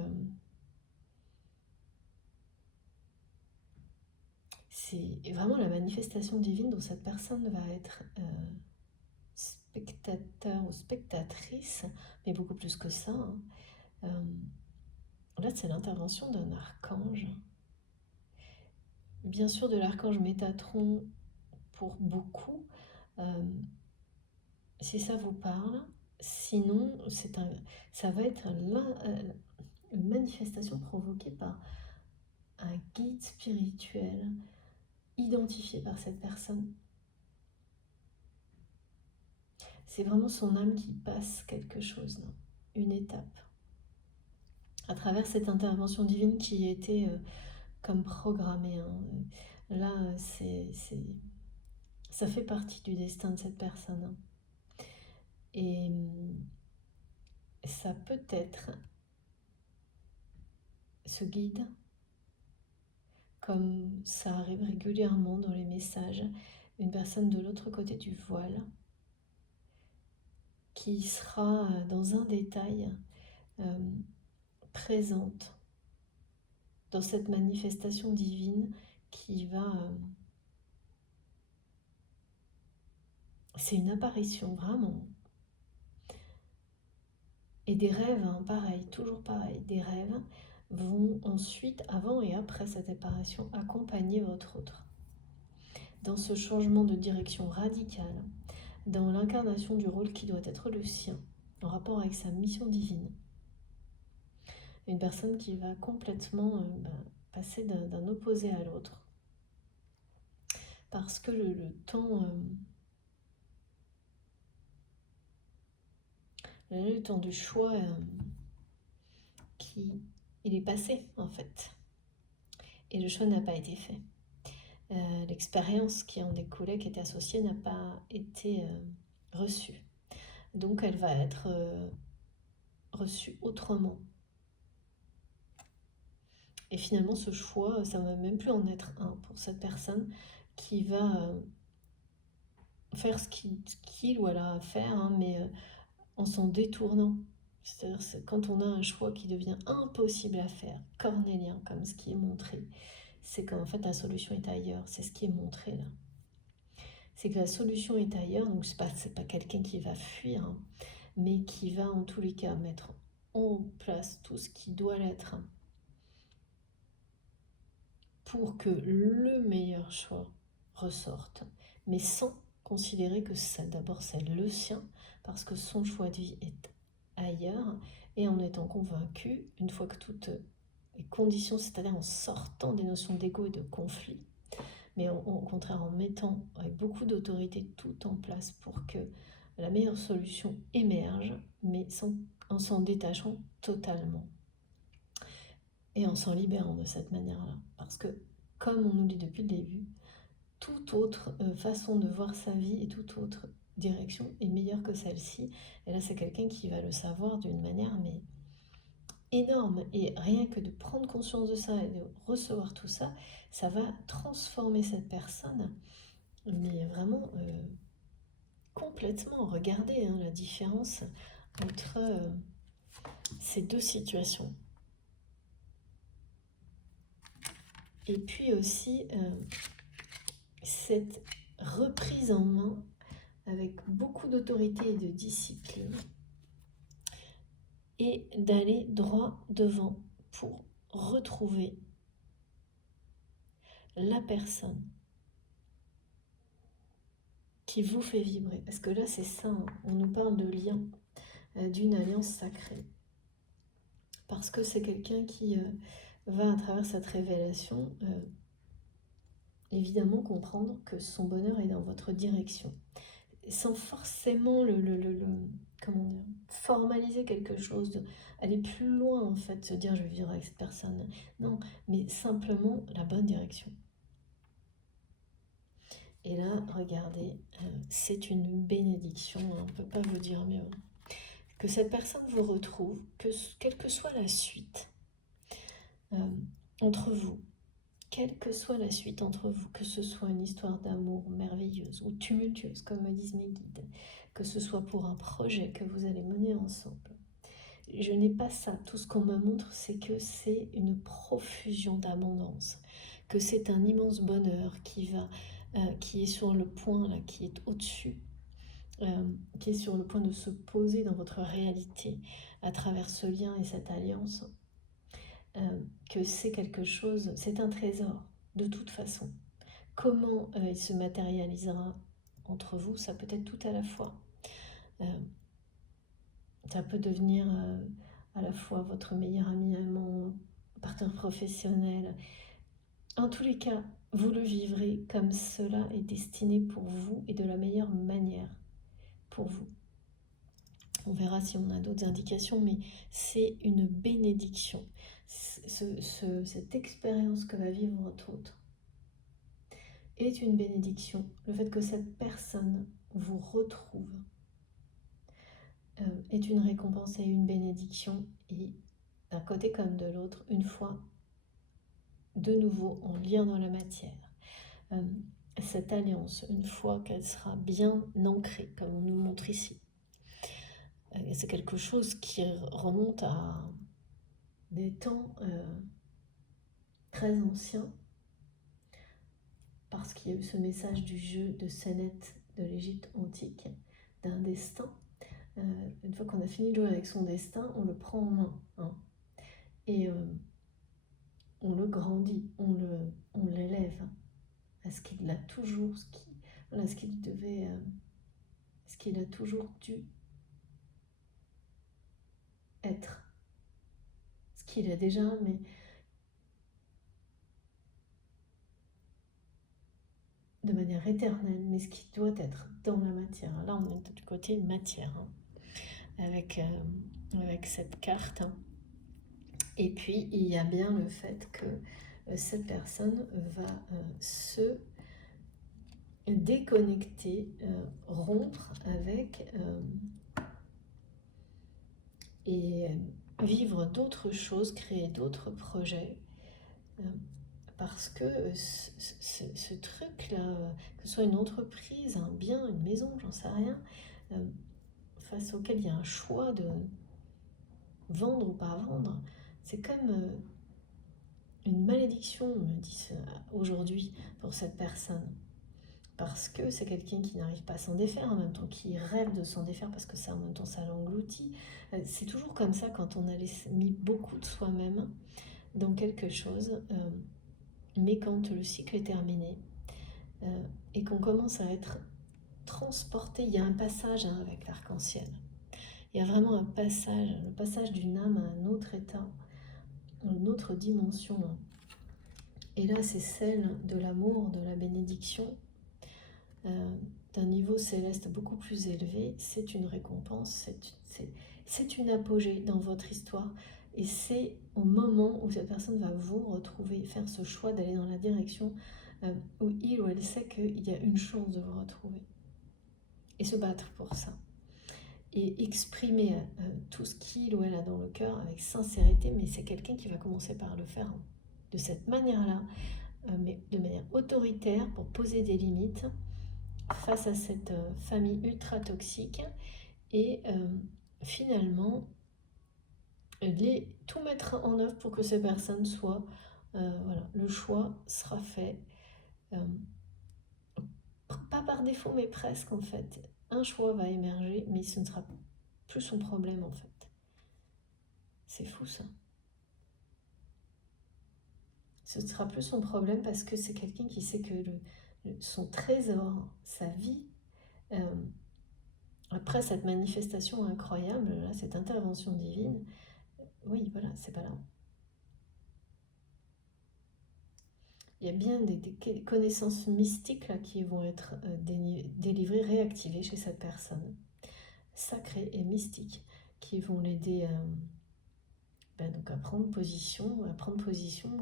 c'est vraiment la manifestation divine dont cette personne va être spectateur ou spectatrice, mais beaucoup plus que ça. Là, c'est l'intervention d'un archange. Bien sûr, de l'archange Métatron pour beaucoup. Si ça vous parle, Sinon, ça va être une manifestation provoquée par un guide spirituel identifié par cette personne. C'est vraiment son âme qui passe quelque chose, là, une étape. À travers cette intervention divine qui était comme programmée. Là, ça fait partie du destin de cette personne. Et ça peut être ce guide, comme ça arrive régulièrement dans les messages, une personne de l'autre côté du voile qui sera dans un détail présente dans cette manifestation divine qui va... c'est une apparition, vraiment. Et des rêves, pareil, toujours pareil, des rêves vont ensuite, avant et après cette apparition, accompagner votre autre dans ce changement de direction radical, dans l'incarnation du rôle qui doit être le sien, en rapport avec sa mission divine. Une personne qui va complètement passer d'un opposé à l'autre. Parce que le temps du choix, il est passé en fait. Et le choix n'a pas été fait. L'expérience qui en découlait, qui était associée, n'a pas été reçue. Donc elle va être reçue autrement. Et finalement, ce choix, ça ne va même plus en être un pour cette personne qui va faire ce qu'il ou elle a à faire, mais en s'en détournant. C'est-à-dire quand on a un choix qui devient impossible à faire, cornélien, comme ce qui est montré, c'est qu'en fait la solution est ailleurs, c'est ce qui est montré là. C'est que la solution est ailleurs, donc c'est pas quelqu'un qui va fuir, mais qui va en tous les cas mettre en place tout ce qui doit l'être pour que le meilleur choix ressorte, mais sans considérer que ça d'abord c'est le sien, parce que son choix de vie est ailleurs, et en étant convaincu, une fois que toutes les conditions, c'est-à-dire en sortant des notions d'ego et de conflit, mais au contraire en mettant avec beaucoup d'autorité tout en place pour que la meilleure solution émerge, mais en s'en détachant totalement et en s'en libérant de cette manière-là. Parce que, comme on nous dit depuis le début, toute autre façon de voir sa vie et toute autre direction est meilleure que celle-ci. Et là, c'est quelqu'un qui va le savoir d'une manière mais énorme. Et rien que de prendre conscience de ça et de recevoir tout ça, ça va transformer cette personne, mais vraiment complètement. Regardez la différence entre ces deux situations. Et puis aussi cette reprise en main avec beaucoup d'autorité et de discipline et d'aller droit devant pour retrouver la personne qui vous fait vibrer. Parce que là, c'est ça, on nous parle de lien, d'une alliance sacrée. Parce que c'est quelqu'un qui va, à travers cette révélation, évidemment comprendre que son bonheur est dans votre direction. Sans forcément comment dire, formaliser quelque chose, aller plus loin en fait, se dire je vais vivre avec cette personne. Non, mais simplement la bonne direction. Et là, regardez, c'est une bénédiction, on ne peut pas vous dire mieux. Que cette personne vous retrouve, quelle que soit la suite entre vous, quelle que soit la suite entre vous, que ce soit une histoire d'amour merveilleuse ou tumultueuse, comme me disent mes guides, que ce soit pour un projet que vous allez mener ensemble. Je n'ai pas ça. Tout ce qu'on me montre, c'est que c'est une profusion d'abondance, que c'est un immense bonheur qui est sur le point, là, qui est au-dessus, qui est sur le point de se poser dans votre réalité à travers ce lien et cette alliance. Que c'est quelque chose, c'est un trésor, de toute façon. Comment il se matérialisera entre vous, ça peut être tout à la fois. Ça peut devenir à la fois votre meilleur ami, amant, partenaire professionnel. En tous les cas, vous le vivrez comme cela est destiné pour vous et de la meilleure manière pour vous. On verra si on a d'autres indications, mais c'est une bénédiction. Cette expérience que va vivre votre autre est une bénédiction. Le fait que cette personne vous retrouve est une récompense et une bénédiction. Et d'un côté comme de l'autre, une fois de nouveau en lien dans la matière, cette alliance, une fois qu'elle sera bien ancrée, comme on nous montre ici, c'est quelque chose qui remonte à des temps très anciens, parce qu'il y a eu ce message du jeu de Sénète de l'Égypte antique, d'un destin. Une fois qu'on a fini de jouer avec son destin, on le prend en main, hein, et on le grandit, on l'élève à ce qu'il a toujours, ce qu'il devait, ce qu'il a toujours dû être, ce qu'il a déjà, mais de manière éternelle, mais ce qui doit être dans la matière. Là, on est du côté matière, hein, avec cette carte. Et puis, il y a bien le fait que cette personne va se déconnecter, rompre avec et vivre d'autres choses, créer d'autres projets, parce que ce truc-là, que ce soit une entreprise, un bien, une maison, j'en sais rien, face auquel il y a un choix de vendre ou pas vendre, c'est comme une malédiction, me disent aujourd'hui, pour cette personne. Parce que c'est quelqu'un qui n'arrive pas à s'en défaire, en même temps qui rêve de s'en défaire, parce que ça, en même temps, ça l'engloutit. C'est toujours comme ça quand on a mis beaucoup de soi-même dans quelque chose, mais quand le cycle est terminé, et qu'on commence à être transporté, il y a un passage, hein, avec l'arc-en-ciel. Il y a vraiment un passage, le passage d'une âme à un autre état, une autre dimension. Et là, c'est celle de l'amour, de la bénédiction, d'un niveau céleste beaucoup plus élevé. C'est une récompense, c'est une apogée dans votre histoire. Et c'est au moment où cette personne va vous retrouver, faire ce choix d'aller dans la direction où il ou elle sait qu'il y a une chance de vous retrouver. Et se battre pour ça. Et exprimer tout ce qu'il ou elle a dans le cœur avec sincérité, mais c'est quelqu'un qui va commencer par le faire de cette manière-là, mais de manière autoritaire, pour poser des limites face à cette famille ultra toxique, et finalement tout mettre en œuvre pour que ces personnes soient, voilà, le choix sera fait, pas par défaut mais presque en fait. Un choix va émerger, mais ce ne sera plus son problème en fait. C'est fou ça. Ce ne sera plus son problème, parce que c'est quelqu'un qui sait que son trésor, sa vie, après cette manifestation incroyable, là, cette intervention divine, oui, voilà, c'est pas là. Il y a bien des connaissances mystiques là, qui vont être délivrées, réactivées chez cette personne, sacrées et mystiques, qui vont l'aider donc à prendre position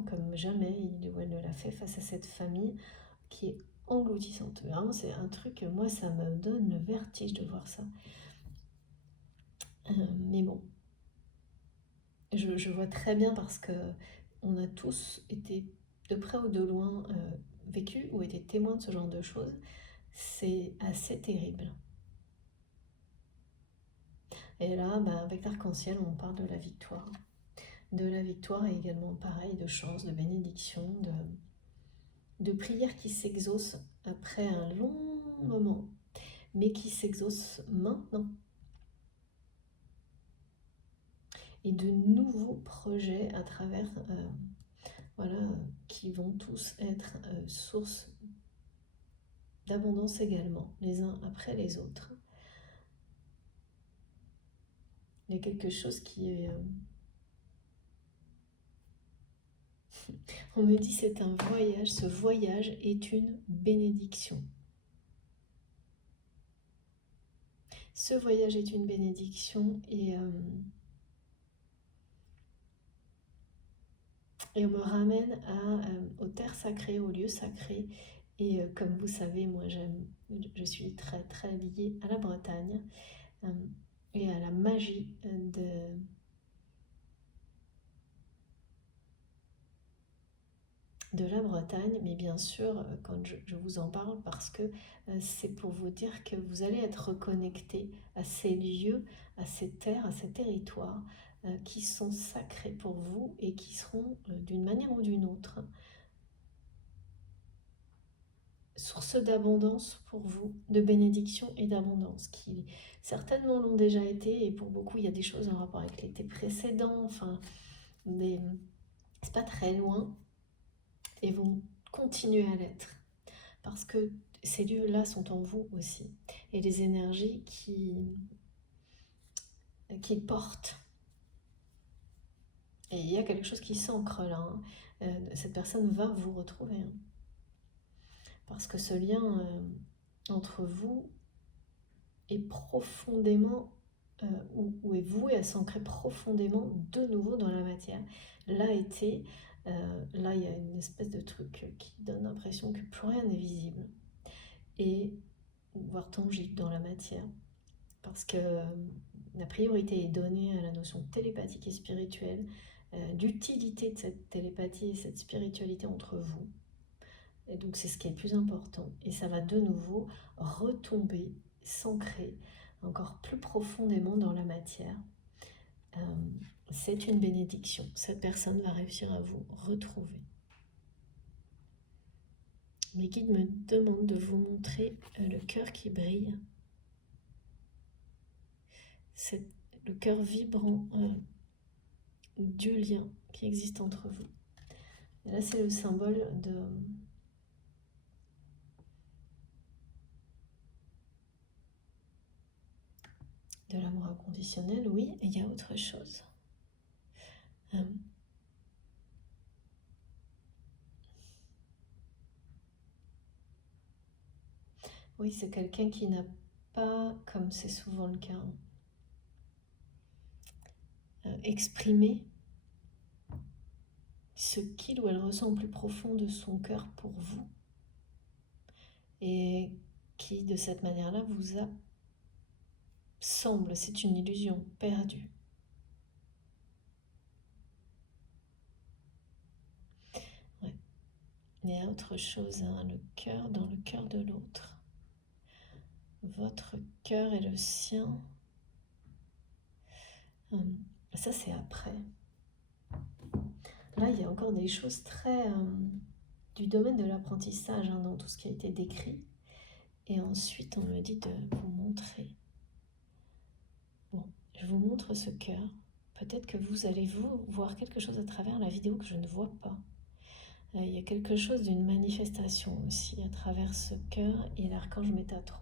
comme jamais il ou elle ne l'a fait face à cette famille qui est engloutissante. Vraiment, c'est un truc, moi, ça me donne le vertige de voir ça. Mais bon, je vois très bien, parce que on a tous été, de près ou de loin, vécu ou été témoins de ce genre de choses. C'est assez terrible. Et là, avec l'arc-en-ciel, on parle de la victoire. De la victoire, et également, pareil, de chance, de bénédiction, de prière qui s'exauce après un long moment, mais qui s'exauce maintenant. Et de nouveaux projets à travers, voilà, qui vont tous être source d'abondance également, les uns après les autres. il y a quelque chose qui est... On me dit c'est un voyage, ce voyage est une bénédiction. Ce voyage est une bénédiction et on me ramène aux terres sacrées, aux lieux sacrés. Et comme vous savez, moi je suis très très liée à la Bretagne et à la magie de la Bretagne, mais bien sûr, quand je vous en parle, parce que c'est pour vous dire que vous allez être reconnecté à ces lieux, à ces terres, à ces territoires qui sont sacrés pour vous et qui seront d'une manière ou d'une autre source d'abondance pour vous, de bénédiction et d'abondance, qui certainement l'ont déjà été, et pour beaucoup il y a des choses en rapport avec l'été précédent, enfin, c'est pas très loin, et vont continuer à l'être. Parce que ces lieux-là sont en vous aussi. Et les énergies qui portent. Et il y a quelque chose qui s'ancre là. Cette personne va vous retrouver. Parce que ce lien entre vous est profondément, ou est voué à s'ancrer profondément de nouveau dans la matière. Là, il y a une espèce de truc qui donne l'impression que plus rien n'est visible. Et voire tangible dans la matière, parce que la priorité est donnée à la notion télépathique et spirituelle, l'utilité de cette télépathie et cette spiritualité entre vous. Et donc c'est ce qui est le plus important. Et ça va de nouveau retomber, s'ancrer encore plus profondément dans la matière. C'est une bénédiction. Cette personne va réussir à vous retrouver. Mes guides me demandent de vous montrer le cœur qui brille. C'est le cœur vibrant du lien qui existe entre vous. Et là, c'est le symbole de l'amour inconditionnel, oui, et il y a autre chose. Oui, c'est quelqu'un qui n'a pas, comme c'est souvent le cas, exprimé ce qu'il ou elle ressent au plus profond de son cœur pour vous, et qui, de cette manière-là, vous a, semble, c'est une illusion, perdue. Ouais. Il y a autre chose, le cœur dans le cœur de l'autre. Votre cœur et le sien. Ça, c'est après. Là, il y a encore des choses très du domaine de l'apprentissage dans tout ce qui a été décrit. Et ensuite, on me dit de vous montrer. Bon, je vous montre ce cœur. Peut-être que vous allez voir quelque chose à travers la vidéo que je ne vois pas. Il y a quelque chose d'une manifestation aussi à travers ce cœur et l'archange Métatron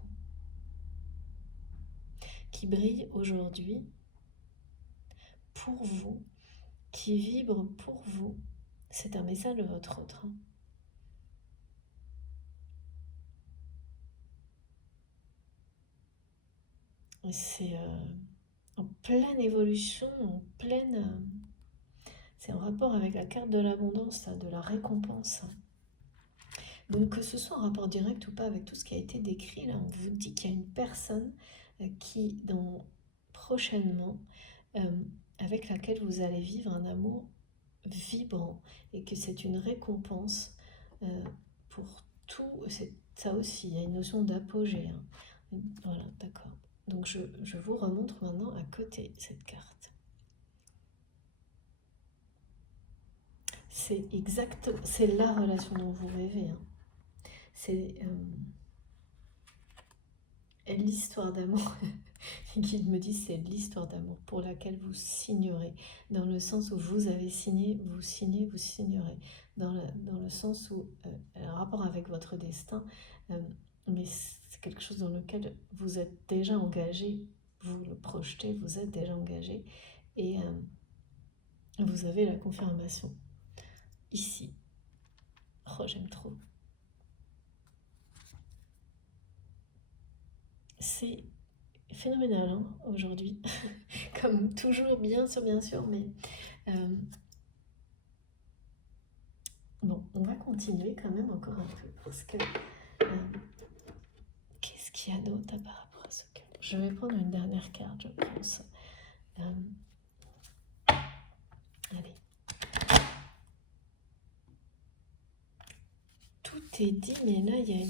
qui brille aujourd'hui pour vous, qui vibre pour vous. C'est un message de votre autre. C'est en pleine évolution, c'est en rapport avec la carte de l'abondance, de la récompense. Donc que ce soit en rapport direct ou pas avec tout ce qui a été décrit, là, on vous dit qu'il y a une personne qui, prochainement, avec laquelle vous allez vivre un amour vibrant et que c'est une récompense pour tout. Ça aussi, il y a une notion d'apogée. Voilà, d'accord. Donc je vous remontre maintenant à côté cette carte. C'est la relation dont vous rêvez. C'est l'histoire d'amour. Qui me dit c'est l'histoire d'amour pour laquelle vous signerez. Dans le sens où vous avez signé, vous signez, vous signerez. Dans le sens où, un rapport avec votre destin, mais c'est quelque chose dans lequel vous êtes déjà engagé vous le projetez, vous êtes déjà engagé et vous avez la confirmation ici. Oh, j'aime trop. C'est phénoménal hein, aujourd'hui, comme toujours, bien sûr, mais bon, on va continuer quand même encore un peu parce que qu'est-ce qu'il y a d'autre par rapport à ce cœur? Je vais prendre une dernière carte, je pense. Allez. Tout est dit, mais là, il y a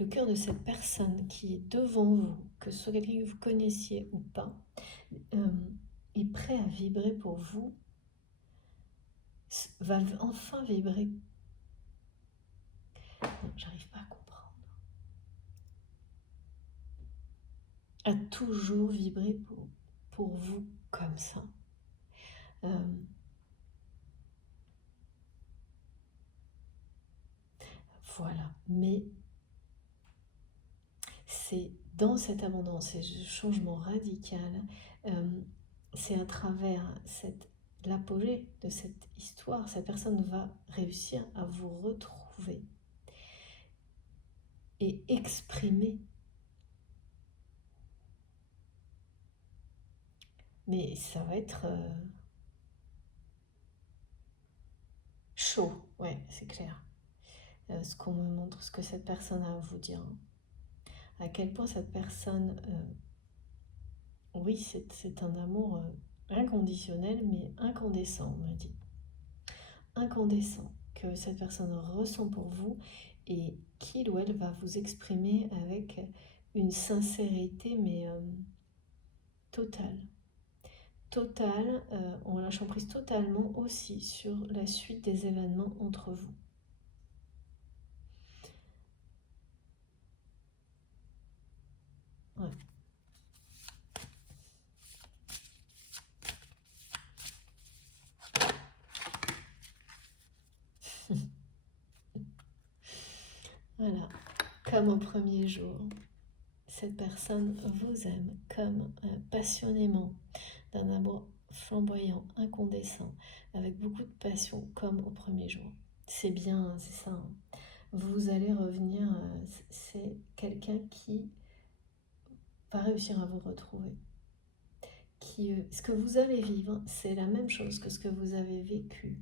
le cœur de cette personne qui est devant vous, que ce soit quelqu'un que vous connaissiez ou pas, est prêt à vibrer pour vous, va enfin vibrer. Non, j'arrive pas à comprendre. A toujours vibré pour vous comme ça. Voilà, mais c'est dans cette abondance et ce changement radical, c'est à travers l'apogée de cette histoire, cette personne va réussir à vous retrouver et exprimer. Mais ça va être chaud, ouais, c'est clair. Ce qu'on me montre, ce que cette personne a à vous dire. À quel point cette personne, oui, c'est un amour inconditionnel, mais incandescent, on m'a dit. Incandescent, que cette personne ressent pour vous et qu'il ou elle va vous exprimer avec une sincérité, mais totale. Totale, en lâchant prise totalement aussi sur la suite des événements entre vous. Ouais. Voilà, comme au premier jour, cette personne vous aime comme passionnément, d'un amour flamboyant, incandescent, avec beaucoup de passion, comme au premier jour. C'est bien, c'est ça. Hein. Vous allez revenir, c'est quelqu'un qui va réussir à vous retrouver. Ce que vous allez vivre, c'est la même chose que ce que vous avez vécu.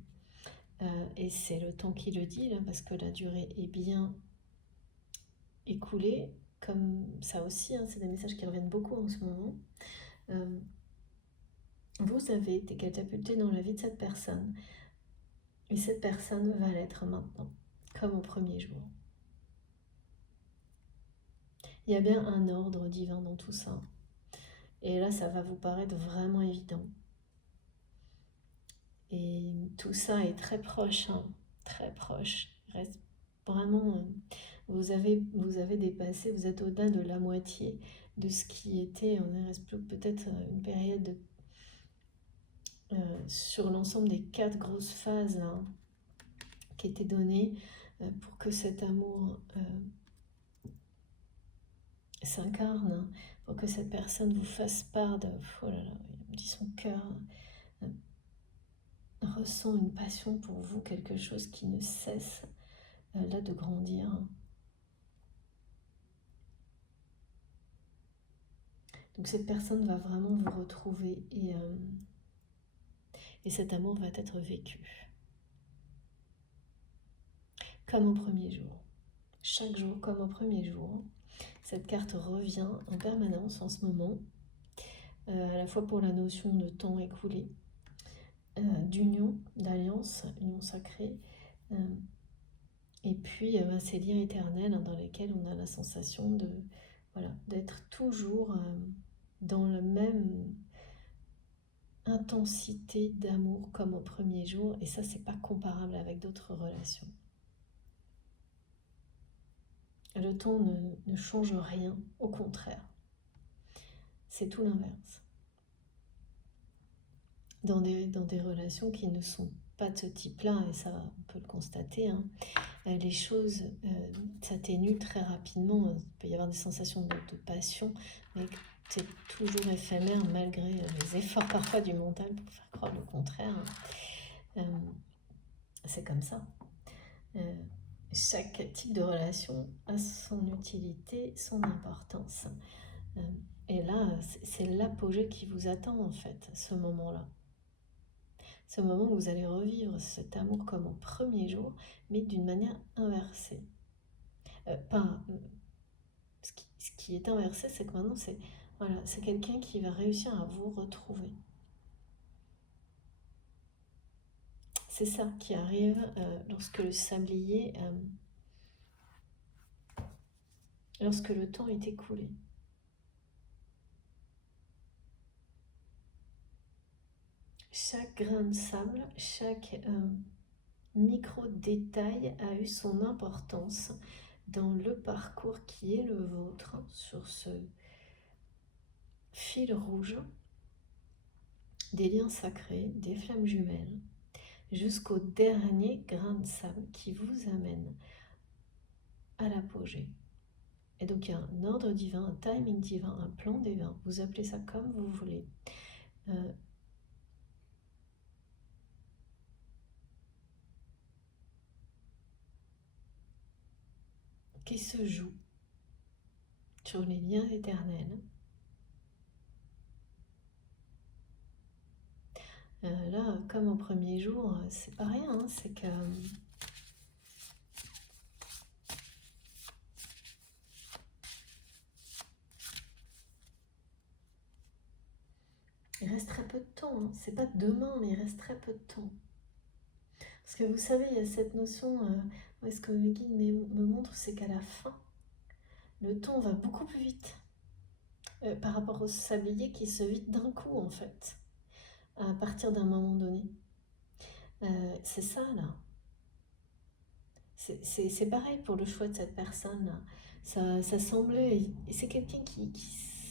Et c'est le temps qui le dit, là, parce que la durée est bien écoulée, comme ça aussi, hein, c'est des messages qui reviennent beaucoup en ce moment. Vous avez été catapulté dans la vie de cette personne, et cette personne va l'être maintenant, comme au premier jour. Il y a bien un ordre divin dans tout ça. Et là, ça va vous paraître vraiment évident. Et tout ça est très proche, hein, très proche. Il reste vraiment, vous avez dépassé, vous êtes au-delà de la moitié de ce qui était, on reste peut-être une période sur l'ensemble des 4 grosses phases hein, qui étaient données pour que cet amour s'incarne, hein, pour que cette personne vous fasse part de, oh là là, il me dit son cœur ressent une passion pour vous, quelque chose qui ne cesse là de grandir. Donc cette personne va vraiment vous retrouver et cet amour va être vécu. Comme au premier jour. Chaque jour comme au premier jour. Cette carte revient en permanence en ce moment, à la fois pour la notion de temps écoulé, d'union, d'alliance, union sacrée, et puis ces liens éternels hein, dans lesquels on a la sensation de d'être toujours dans la même intensité d'amour comme au premier jour, et ça c'est pas comparable avec d'autres relations. Le temps ne change rien, au contraire, c'est tout l'inverse. Dans des relations qui ne sont pas de ce type-là, et ça on peut le constater, hein, les choses s'atténuent très rapidement. Il peut y avoir des sensations de passion, mais c'est toujours éphémère malgré les efforts parfois du mental pour faire croire le contraire. C'est comme ça. Chaque type de relation a son utilité, son importance. Et là, c'est l'apogée qui vous attend en fait, ce moment-là. Ce moment où vous allez revivre cet amour comme au premier jour, mais d'une manière inversée. Ce qui est inversé, c'est que maintenant, c'est quelqu'un qui va réussir à vous retrouver. C'est ça qui arrive lorsque le sablier, lorsque le temps est écoulé. Chaque grain de sable, chaque micro-détail a eu son importance dans le parcours qui est le vôtre, sur ce fil rouge des liens sacrés, des flammes jumelles, jusqu'au dernier grain de sable qui vous amène à l'apogée. Et donc il y a un ordre divin, un timing divin, un plan divin, vous appelez ça comme vous voulez. Qui se joue sur les liens éternels. Là, comme au premier jour, c'est pas rien, hein, c'est que il reste très peu de temps, hein. C'est pas demain, mais il reste très peu de temps. Parce que vous savez, il y a cette notion, ce que mes guides me montrent, c'est qu'à la fin, le temps va beaucoup plus vite par rapport au sablier qui se vide d'un coup, en fait, à partir d'un moment donné. C'est ça, là. C'est pareil pour le choix de cette personne-là. Ça semblait, et c'est quelqu'un qui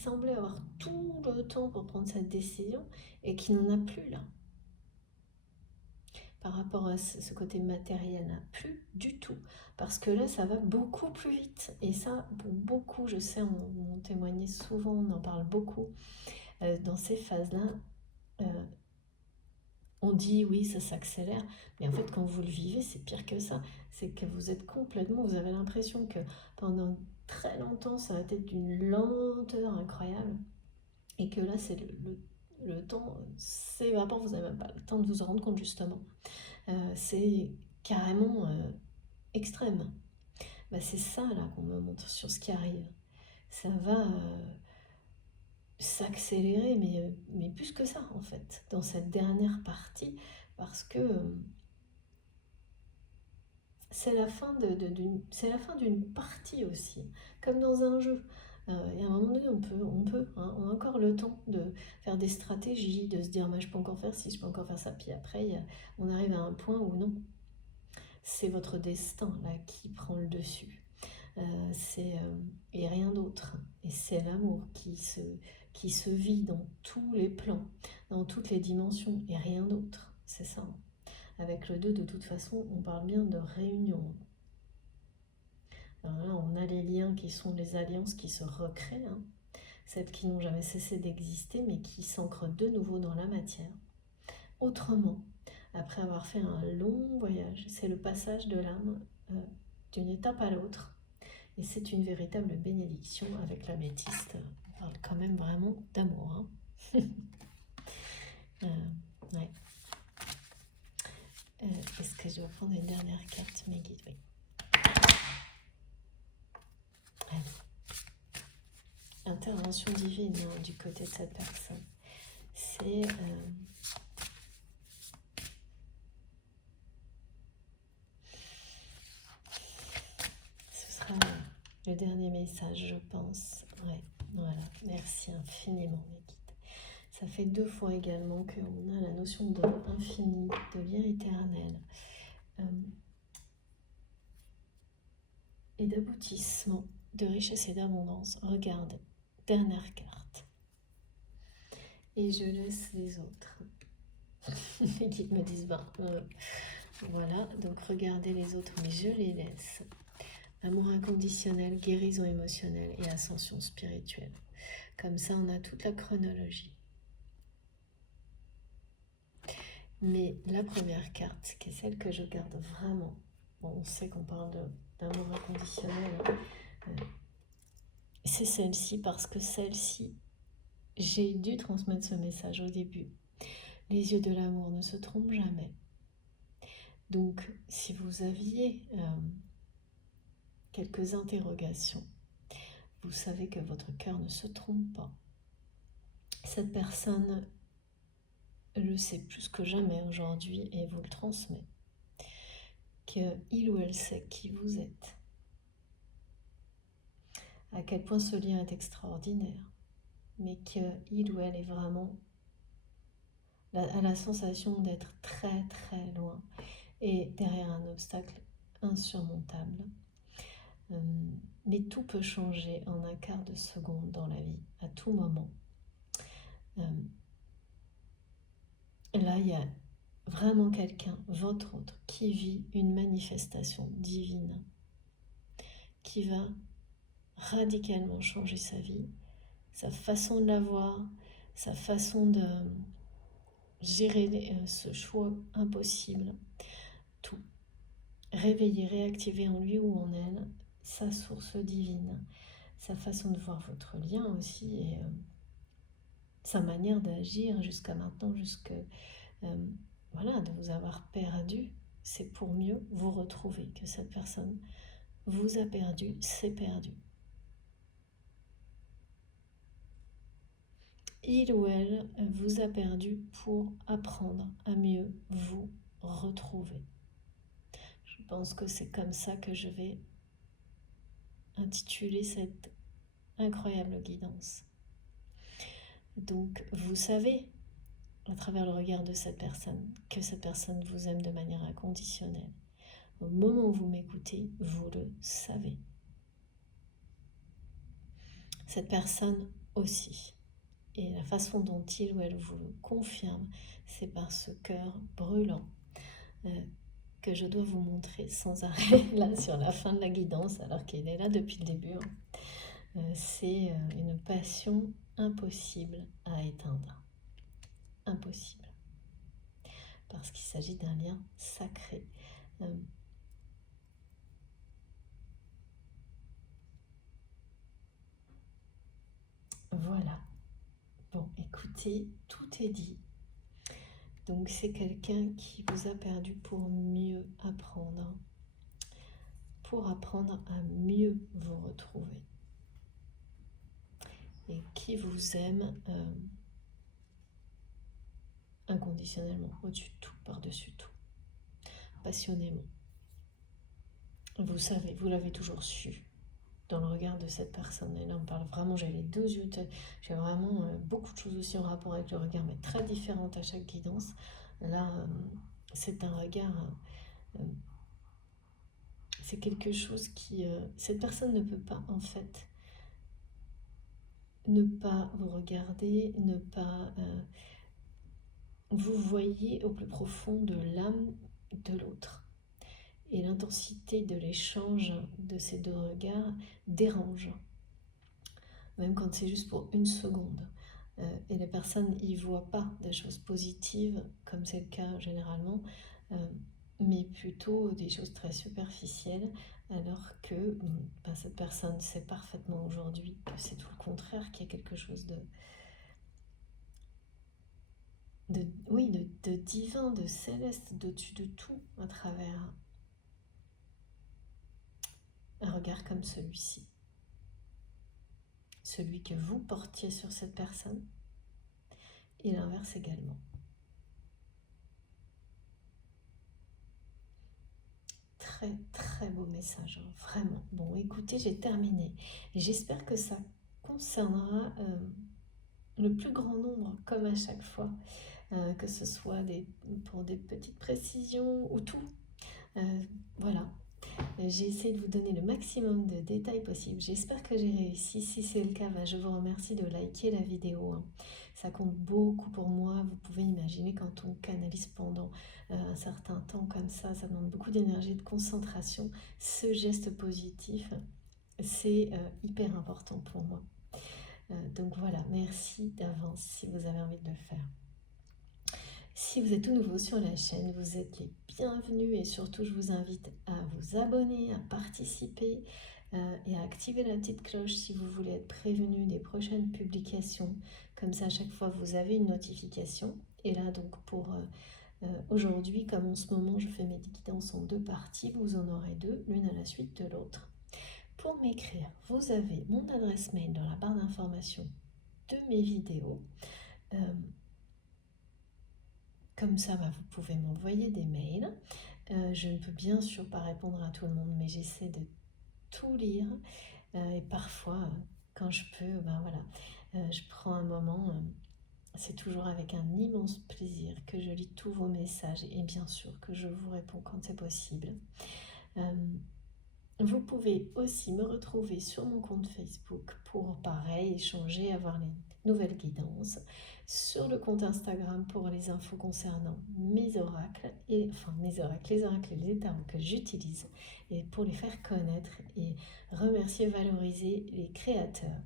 semblait avoir tout le temps pour prendre cette décision et qui n'en a plus, là. Par rapport à ce côté matériel, là, plus du tout. Parce que là, ça va beaucoup plus vite. Et ça, pour beaucoup, je sais, on témoignait souvent, on en parle beaucoup. Dans ces phases-là, on dit oui, ça s'accélère. Mais en fait, quand vous le vivez, c'est pire que ça. C'est que vous êtes complètement, vous avez l'impression que pendant très longtemps, ça va être d'une lenteur incroyable. Et que là, c'est le temps s'évapore, vous n'avez même pas le temps de vous en rendre compte, justement. C'est carrément extrême. Bah, c'est ça là qu'on me montre sur ce qui arrive. Ça va s'accélérer, mais plus que ça en fait, dans cette dernière partie, parce que c'est la fin d'une partie aussi, comme dans un jeu. Et à un moment donné, on a encore le temps de faire des stratégies, de se dire, je peux encore faire ci, je peux encore faire ça, puis après, on arrive à un point où non, c'est votre destin là qui prend le dessus. Et rien d'autre. Et c'est l'amour qui se vit dans tous les plans, dans toutes les dimensions, et rien d'autre. C'est ça. Avec le 2, de toute façon, on parle bien de réunion. Alors là, on a les liens qui sont les alliances qui se recréent, hein, celles qui n'ont jamais cessé d'exister, mais qui s'ancrent de nouveau dans la matière. Autrement, après avoir fait un long voyage, c'est le passage de l'âme d'une étape à l'autre. Et c'est une véritable bénédiction avec l'améthyste. On parle quand même vraiment d'amour. Hein. Ouais. Est-ce que je dois prendre une dernière carte, mes guides? Oui. Allez. Intervention divine, hein, du côté de cette personne. C'est... ce sera le dernier message, je pense. Ouais, voilà. Merci infiniment, mes guides. Ça fait 2 fois également qu'on a la notion de infini, de lien éternel et d'aboutissement, de richesse et d'abondance. Regardez, dernière carte. Et je laisse les autres. Les guides me disent, Voilà, donc regardez les autres, mais je les laisse. Amour inconditionnel, guérison émotionnelle et ascension spirituelle. Comme ça, on a toute la chronologie. Mais la première carte, qui est celle que je garde vraiment, bon, on sait qu'on parle d'amour inconditionnel, c'est celle-ci, parce que celle-ci, j'ai dû transmettre ce message au début. Les yeux de l'amour ne se trompent jamais. Donc, si vous aviez quelques interrogations, vous savez que votre cœur ne se trompe pas. Cette personne le sait plus que jamais aujourd'hui et vous le transmet. Qu'il ou elle sait qui vous êtes. À quel point ce lien est extraordinaire. Mais qu'il ou elle est vraiment à la sensation d'être très très loin et derrière un obstacle insurmontable. Mais tout peut changer en un quart de seconde dans la vie, à tout moment. Là, il y a vraiment quelqu'un, votre autre, qui vit une manifestation divine, qui va radicalement changer sa vie, sa façon de la voir, sa façon de gérer ce choix impossible, tout. Réveiller, réactiver en lui ou en elle sa source divine, sa façon de voir votre lien aussi et sa manière d'agir jusqu'à maintenant, voilà, de vous avoir perdu, c'est pour mieux vous retrouver, que cette personne vous a perdu, c'est perdu. Il ou elle vous a perdu pour apprendre à mieux vous retrouver. Je pense que c'est comme ça que je vais intituler cette incroyable guidance. Donc, vous savez, à travers le regard de cette personne, que cette personne vous aime de manière inconditionnelle. Au moment où vous m'écoutez, vous le savez. Cette personne aussi. Et la façon dont il ou elle vous le confirme, c'est par ce cœur brûlant que je dois vous montrer sans arrêt, là, sur la fin de la guidance, alors qu'il est là depuis le début. C'est une passion impossible à éteindre. Impossible. Parce qu'il s'agit d'un lien sacré. Voilà. Bon, écoutez, tout est dit. Donc c'est quelqu'un qui vous a perdu pour mieux apprendre. Pour apprendre à mieux vous retrouver. Et qui vous aime inconditionnellement, au-dessus de tout, par-dessus tout, passionnément. Vous savez, vous l'avez toujours su dans le regard de cette personne. Et là, on parle vraiment, j'ai les deux yeux, j'ai vraiment beaucoup de choses aussi en rapport avec le regard, mais très différentes à chaque guidance. Là, c'est un regard, c'est quelque chose qui... cette personne ne peut pas, en fait, ne pas vous regarder, ne pas... vous voyez au plus profond de l'âme de l'autre. Et l'intensité de l'échange de ces deux regards dérange. Même quand c'est juste pour une seconde. Et les personnes n'y voient pas des choses positives, comme c'est le cas généralement, mais plutôt des choses très superficielles, alors que cette personne sait parfaitement aujourd'hui que c'est tout le contraire, qu'il y a quelque chose de divin, de céleste, d'au-dessus de tout, à travers un regard comme celui-ci. Celui que vous portiez sur cette personne, et l'inverse également. Très très beau message, hein, vraiment. Bon, écoutez, j'ai terminé. J'espère que ça concernera le plus grand nombre, comme à chaque fois, que ce soit pour des petites précisions ou tout. Voilà, J'ai essayé de vous donner le maximum de détails possible. J'espère que j'ai réussi. Si c'est le cas, je vous remercie de liker la vidéo, hein. Ça compte beaucoup pour moi. Vous pouvez imaginer quand on canalise pendant un certain temps comme ça demande beaucoup d'énergie et de concentration. Ce geste positif, c'est hyper important pour moi. Donc voilà, merci d'avance si vous avez envie de le faire. Si vous êtes tout nouveau sur la chaîne, vous êtes les bienvenus et surtout je vous invite à vous abonner, à participer et à activer la petite cloche si vous voulez être prévenu des prochaines publications. Comme ça, à chaque fois, vous avez une notification. Et là, donc, pour aujourd'hui, comme en ce moment, je fais mes guidances en 2 parties, vous en aurez 2, l'une à la suite de l'autre. Pour m'écrire, vous avez mon adresse mail dans la barre d'information de mes vidéos. Comme ça, vous pouvez m'envoyer des mails. Je ne peux bien sûr pas répondre à tout le monde, mais j'essaie de tout lire. Et parfois, quand je peux, je prends un moment. C'est toujours avec un immense plaisir que je lis tous vos messages et bien sûr que je vous réponds quand c'est possible. Vous pouvez aussi me retrouver sur mon compte Facebook pour pareil, échanger, avoir les nouvelles guidances. Sur le compte Instagram pour les infos concernant mes oracles, les oracles et les tarots que j'utilise et pour les faire connaître et remercier, valoriser les créateurs.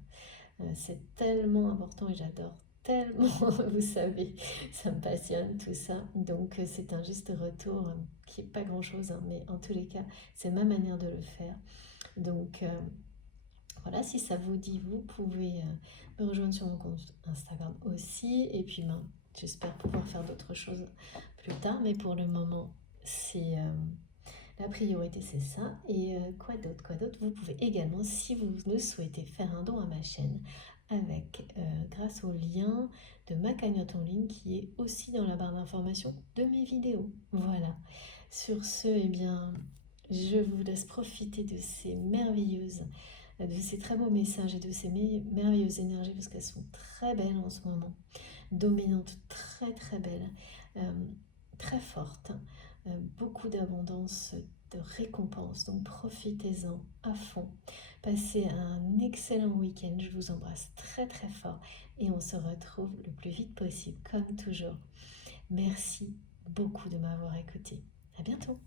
C'est tellement important et j'adore tellement, vous savez, ça me passionne tout ça. Donc c'est un juste retour qui n'est pas grand-chose, hein, mais en tous les cas, c'est ma manière de le faire. Donc voilà, si ça vous dit, vous pouvez me rejoindre sur mon compte Instagram aussi. Et puis j'espère pouvoir faire d'autres choses plus tard, mais pour le moment, c'est la priorité, c'est ça. Et quoi d'autre? Vous pouvez également, si vous le souhaitez, faire un don à ma chaîne grâce au lien de ma cagnotte en ligne qui est aussi dans la barre d'information de mes vidéos. Voilà. Sur ce, eh bien, je vous laisse profiter de ces très beaux messages et de ces merveilleuses énergies parce qu'elles sont très belles en ce moment, dominantes, très très belles, très fortes, beaucoup d'abondance, de récompense. Donc profitez-en à fond. Passez un excellent week-end. Je vous embrasse très très fort et on se retrouve le plus vite possible comme toujours. Merci beaucoup de m'avoir écouté. À bientôt.